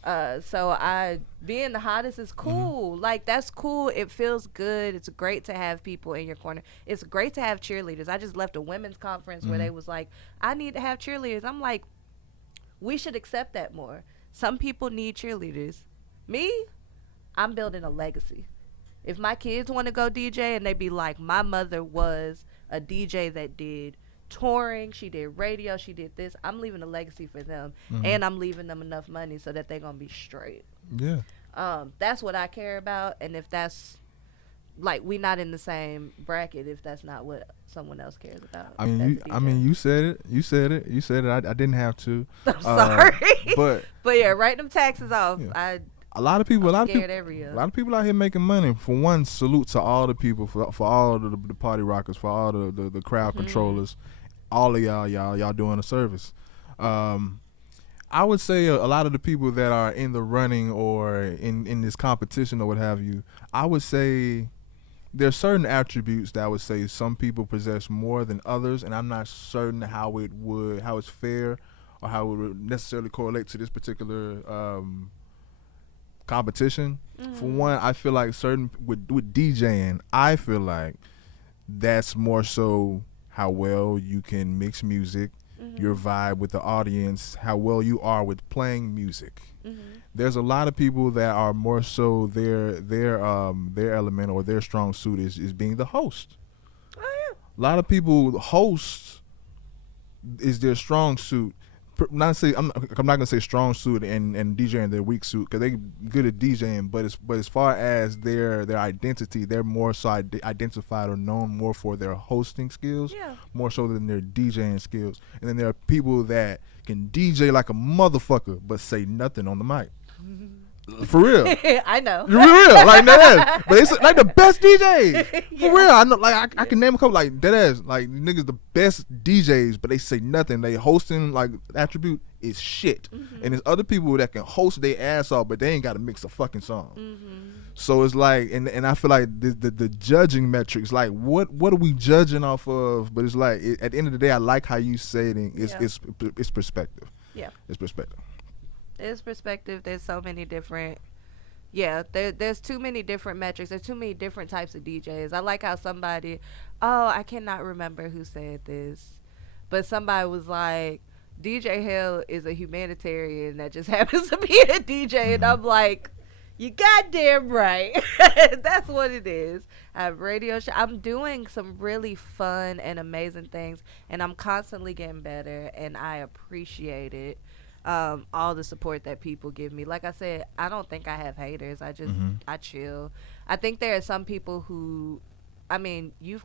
So being the hottest is cool. Like, that's cool. It feels good. It's great to have people in your corner. It's great to have cheerleaders. I just left a women's conference where they was like, I need to have cheerleaders. I'm like, we should accept that more. Some people need cheerleaders. Me, I'm building a legacy. If my kids want to go DJ and they be like, my mother was a DJ that did touring, she did radio, she did this, I'm leaving a legacy for them. And I'm leaving them enough money so that they're going to be straight. Yeah. That's what I care about. And if that's, like, we not in the same bracket if that's not what someone else cares about. You said it. I didn't have to. I'm sorry. But yeah, write them taxes off. Yeah. A lot of people out here making money. For one, salute to all the people, for all the party rockers, for all the crowd controllers, all of y'all doing a service. I would say a lot of the people that are in the running or in this competition or what have you, I would say there's certain attributes that I would say some people possess more than others, and I'm not certain how it's fair or how it would necessarily correlate to this particular competition. For one, I feel like with DJing, I feel like that's more so how well you can mix music your vibe with the audience, how well you are with playing music. There's a lot of people that are more so their element or their strong suit is being the host. Oh yeah. A lot of people host is their strong suit. I'm not gonna say strong suit and DJing their weak suit because they good at DJing, but as far as their identity, they're more so identified or known more for their hosting skills, more so than their DJing skills. And then there are people that can DJ like a motherfucker but say nothing on the mic. For real. I know. For real, like that. But it's like the best DJs. For real, I know. Like I can name a couple like dead ass. Like niggas the best DJs, but they say nothing. They hosting like attribute is shit. And there's other people that can host their ass off, but they ain't got to mix a fucking song. So it's like, and I feel like the judging metrics, like what are we judging off of? But it's like at the end of the day, I like how you say it. It's perspective. Yeah. It's perspective. There's perspective. There's so many different. Yeah, there's too many different metrics. There's too many different types of DJs. I like how somebody, I cannot remember who said this, but somebody was like, DJ Hale is a humanitarian that just happens to be a DJ, and I'm like, you goddamn right. That's what it is. I have radio show. I'm doing some really fun and amazing things, and I'm constantly getting better, and I appreciate it. All the support that people give me. Like I said, I don't think I have haters. I just I chill. I think there are some people who, I mean, you've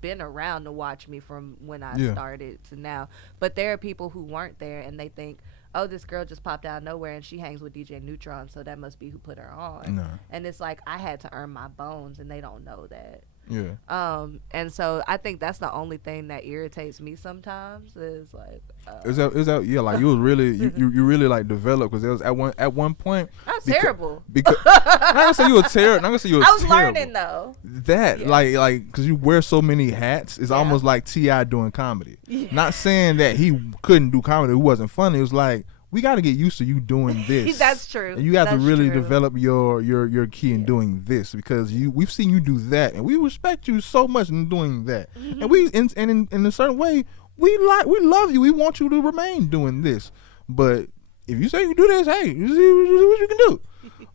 been around to watch me from when I started to now, but there are people who weren't there and they think, oh, this girl just popped out of nowhere and she hangs with DJ Neutron, so that must be who put her on. No. And it's like I had to earn my bones, and they don't know that. Yeah. And so I think that's the only thing that irritates me sometimes is like. Is that yeah? Like you was really you really like developed because there was at one point. I was terrible. Because I'm not gonna say you were terrible. I was terrible. learning though. That like because you wear so many hats, it's almost like T.I. doing comedy. Not saying that he couldn't do comedy, it wasn't funny. It was like, we got to get used to you doing this. That's true. And you have to really develop your key in doing this because we've seen you do that, and we respect you so much in doing that. And we in a certain way we love you. We want you to remain doing this. But if you say you do this, hey, you see what you can do.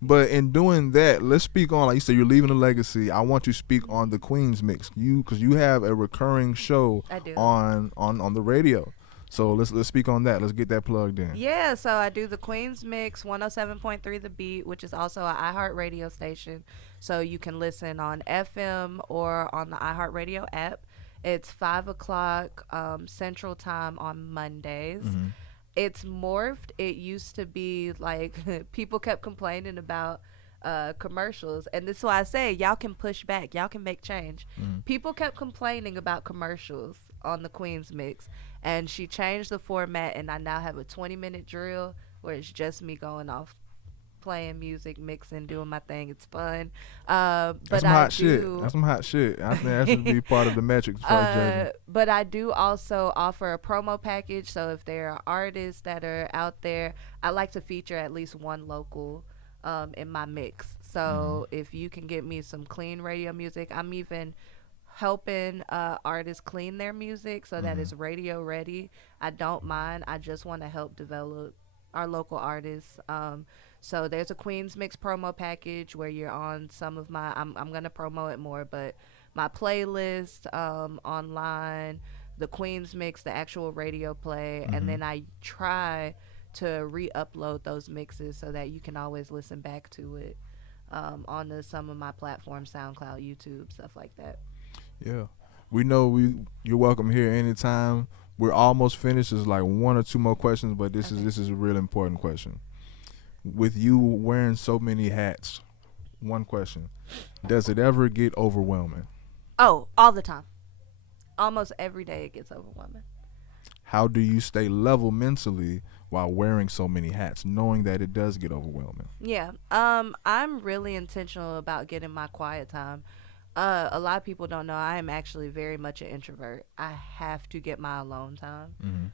But in doing that, let's speak on, like you said, you're leaving a legacy. I want you to speak on the Queen's Mix, because you have a recurring show on the radio. So let's speak on that. Let's get that plugged in. Yeah, so I do the Queen's Mix, 107.3 The Beat, which is also an iHeartRadio station. So you can listen on FM or on the iHeartRadio app. It's 5 o'clock Central Time on Mondays. It's morphed. It used to be like people kept complaining about commercials, and this is why I say y'all can push back, y'all can make change. People kept complaining about commercials on the Queen's Mix, and she changed the format, and I now have a 20-minute drill where it's just me going off, playing music, mixing, doing my thing. It's fun. But That's some hot shit. That's some hot shit. I think that should be part of the metrics. But I do also offer a promo package. So if there are artists that are out there, I like to feature at least one local in my mix. So if you can get me some clean radio music, I'm even helping artists clean their music so that it's radio ready. I don't mind. I just want to help develop our local artists. So there's a Queen's Mix promo package where you're on some of my, I'm going to promo it more, but my playlist online, the Queen's Mix, the actual radio play, and then I try to re-upload those mixes so that you can always listen back to it on some of my platforms, SoundCloud, YouTube, stuff like that. Yeah. We know you're welcome here anytime. We're almost finished. There's like one or two more questions, but this is a real important question. With you wearing so many hats, one question: does it ever get overwhelming? Oh, all the time. Almost every day it gets overwhelming. How do you stay level mentally while wearing so many hats, knowing that it does get overwhelming? Yeah. I'm really intentional about getting my quiet time. A lot of people don't know I am actually very much an introvert. I have to get my alone time.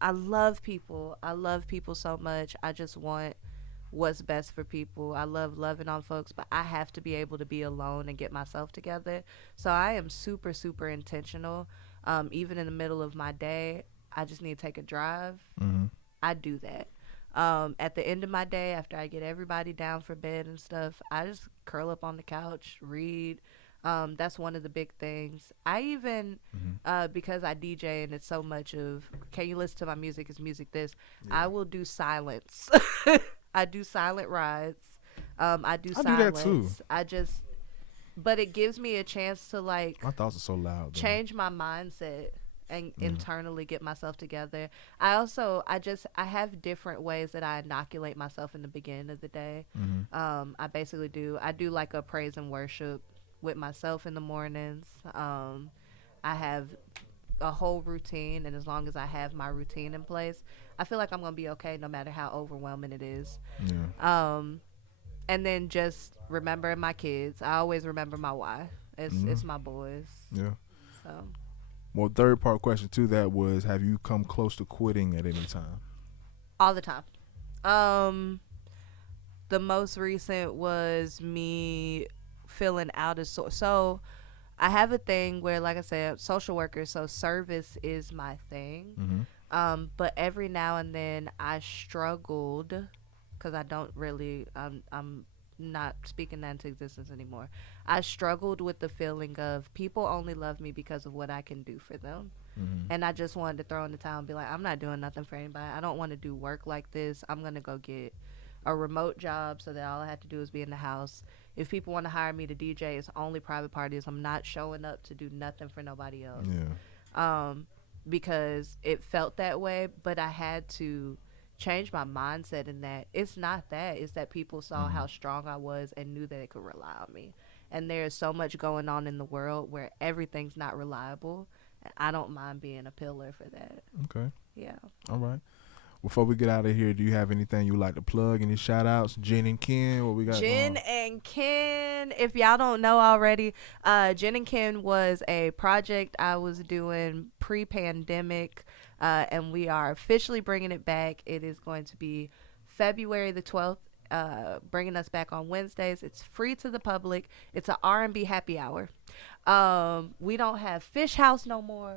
I love people. I love people so much. I just want what's best for people. I love loving on folks, but I have to be able to be alone and get myself together. So I am super, super intentional. Even in the middle of my day, I just need to take a drive, Mm-hmm. I do that. At the end of my day, after I get everybody down for bed and stuff, I just curl up on the couch, read. That's one of the big things. I even, because I DJ and it's so much of, can you listen to my music? Is music this? Yeah. I will do silence. I do silent rides. I do I silence. do that too. But it gives me a chance to like My thoughts are so loud. Though. change my mindset and internally get myself together. I have different ways that I inoculate myself in the beginning of the day. I do like a praise and worship with myself in the mornings. I have a whole routine, and as long as I have my routine in place, I feel like I'm gonna be okay no matter how overwhelming it is. Yeah. And then just remembering my kids. I always remember my why. It's my boys. Yeah. So Well, third part question to that was, have you come close to quitting at any time? all the time. The most recent was me feeling out of sorts. So I have a thing where, like I said, social worker, so service is my thing. But every now and then I struggled because I don't really, I'm not speaking that into existence anymore. I struggled with the feeling of people only love me because of what I can do for them. And I just wanted to throw in the towel and be like, I'm not doing nothing for anybody. I don't want to do work like this. I'm going to go get a remote job so that all I have to do is be in the house. If people want to hire me to DJ, it's only private parties. I'm not showing up to do nothing for nobody else. Yeah. Because it felt that way, but I had to change my mindset in that it's not that. It's that people saw how strong I was and knew that they could rely on me. And there's so much going on in the world where everything's not reliable. And I don't mind being a pillar for that. Okay. Yeah. All right. Before we get out of here, do you have anything you would like to plug? Any shout outs? Jen and Ken, what we got Jen going? and Ken, if y'all don't know already, Jen and Ken was a project I was doing pre-pandemic, and we are officially bringing it back. It is going to be February the 12th, bringing us back on Wednesdays. It's free to the public. It's an R&B happy hour. We don't have Fish House no more.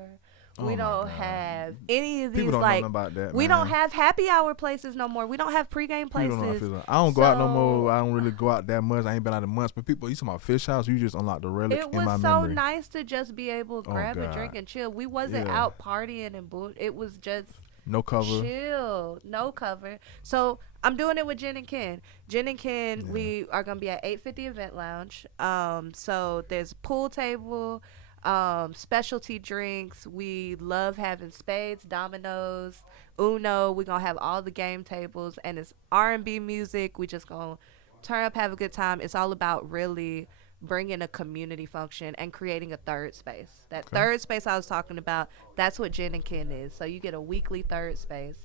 We don't have any of these, People don't like, know about that, we man. don't have happy hour places no more. We don't have pregame People don't know how I places. feel like. I don't go out no So- more. I don't really go out that much. I ain't been out in months. But people, you talking about Fish House, you just unlocked the relic It in my was so memory. nice to just be able to grab a God. drink and chill. We wasn't Yeah. out partying and it was just No cover. chill, no cover. So I'm doing it with Jen and Ken. Jen and Ken, we are gonna be at 850 Event Lounge. So there's pool table, specialty drinks. We love having spades, dominoes, Uno. We're gonna have all the game tables, and it's R&B music. We just gonna turn up, have a good time. It's all about really bringing a community function and creating a third space. That third space I was talking about, that's what Jen and Ken is. So you get a weekly third space.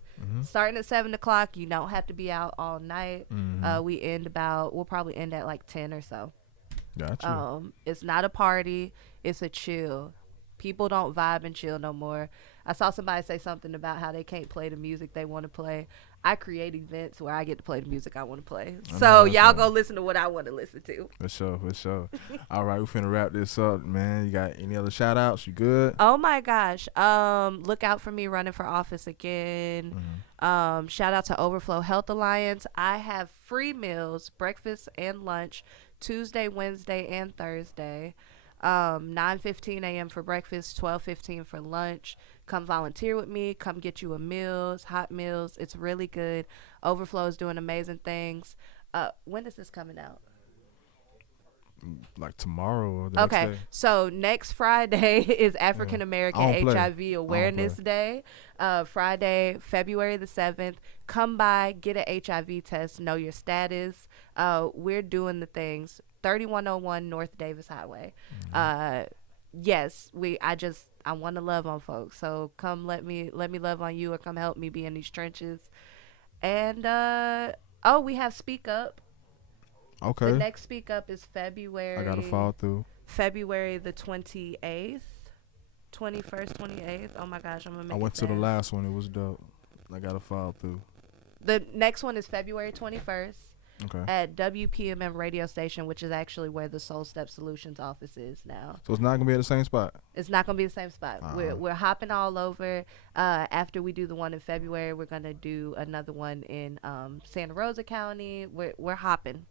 Starting at 7 o'clock, you don't have to be out all night. We'll probably end at like 10 or so. Gotcha. It's not a party, it's a chill. People don't vibe and chill no more. I saw somebody say something about how they can't play the music they want to play. I create events where I get to play the music I want to play. So y'all go listen to what I want to listen to. For sure. All right, we finna wrap this up, man. You got any other shout outs? You good? Oh my gosh. Look out for me running for office again. Shout out to Overflow Health Alliance. I have free meals, breakfast and lunch, Tuesday, Wednesday, and Thursday. 9:15 a.m. for breakfast, 12:15 for lunch. Come volunteer with me. Come get you a meals, hot meals. It's really good. Overflow is doing amazing things. When is this coming out? Like tomorrow or the next day? So next Friday is African American I don't play. HIV Awareness Day. Friday, February the 7th. Come by, get an HIV test, know your status. We're doing the things. 3101 North Davis Highway. Yes, I want to love on folks. So come let me love on you, or come help me be in these trenches. And we have Speak Up. Okay. The next Speak Up is February. I gotta follow through. February the 28th, 21st, 28th. Oh my gosh, I'm gonna make I went it to the fast. last one. It was dope. I gotta follow through. The next one is February 21st. Okay. at WPMM radio station, which is actually where the Soul Step Solutions office is now. So it's not gonna be at the same spot. It's not gonna be the same spot. We're hopping all over. After we do the one in February, we're gonna do another one in Santa Rosa County. We're hopping.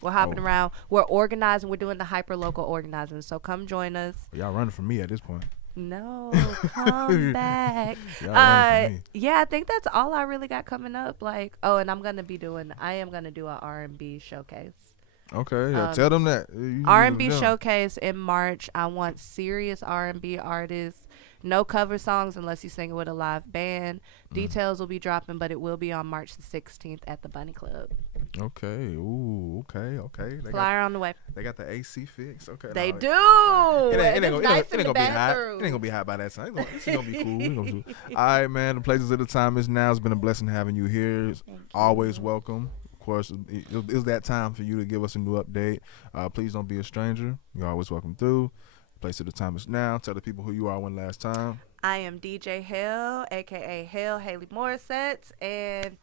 We're hopping around. We're organizing. We're doing the hyper local organizing. So come join us. Y'all running from me at this point. No, come back. Y'all running from me. Yeah, I think that's all I really got coming up. Like, oh, and I am gonna do an R&B showcase. Okay, yeah, tell them that. R&B showcase in March. I want serious R&B artists. No cover songs unless you sing it with a live band. Details will be dropping, but it will be on March the 16th at the Bunny Club. Okay. Ooh. Okay. Flyer on the way. They got the AC fixed. Okay. They do. It ain't gonna be hot. It ain't gonna be hot by that time. It's gonna be cool. We gonna do. All right, man. The places of the time is now. It's been a blessing having you here. Always welcome. Of course, it's that time for you to give us a new update. Please don't be a stranger. You're always welcome through. Place of the time is now. Tell the people who you are one last time. I am DJ Hale, aka Hale Morrissette, and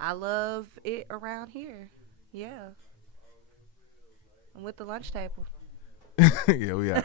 I love it around here. Yeah. I'm with the lunch table. Yeah, we are.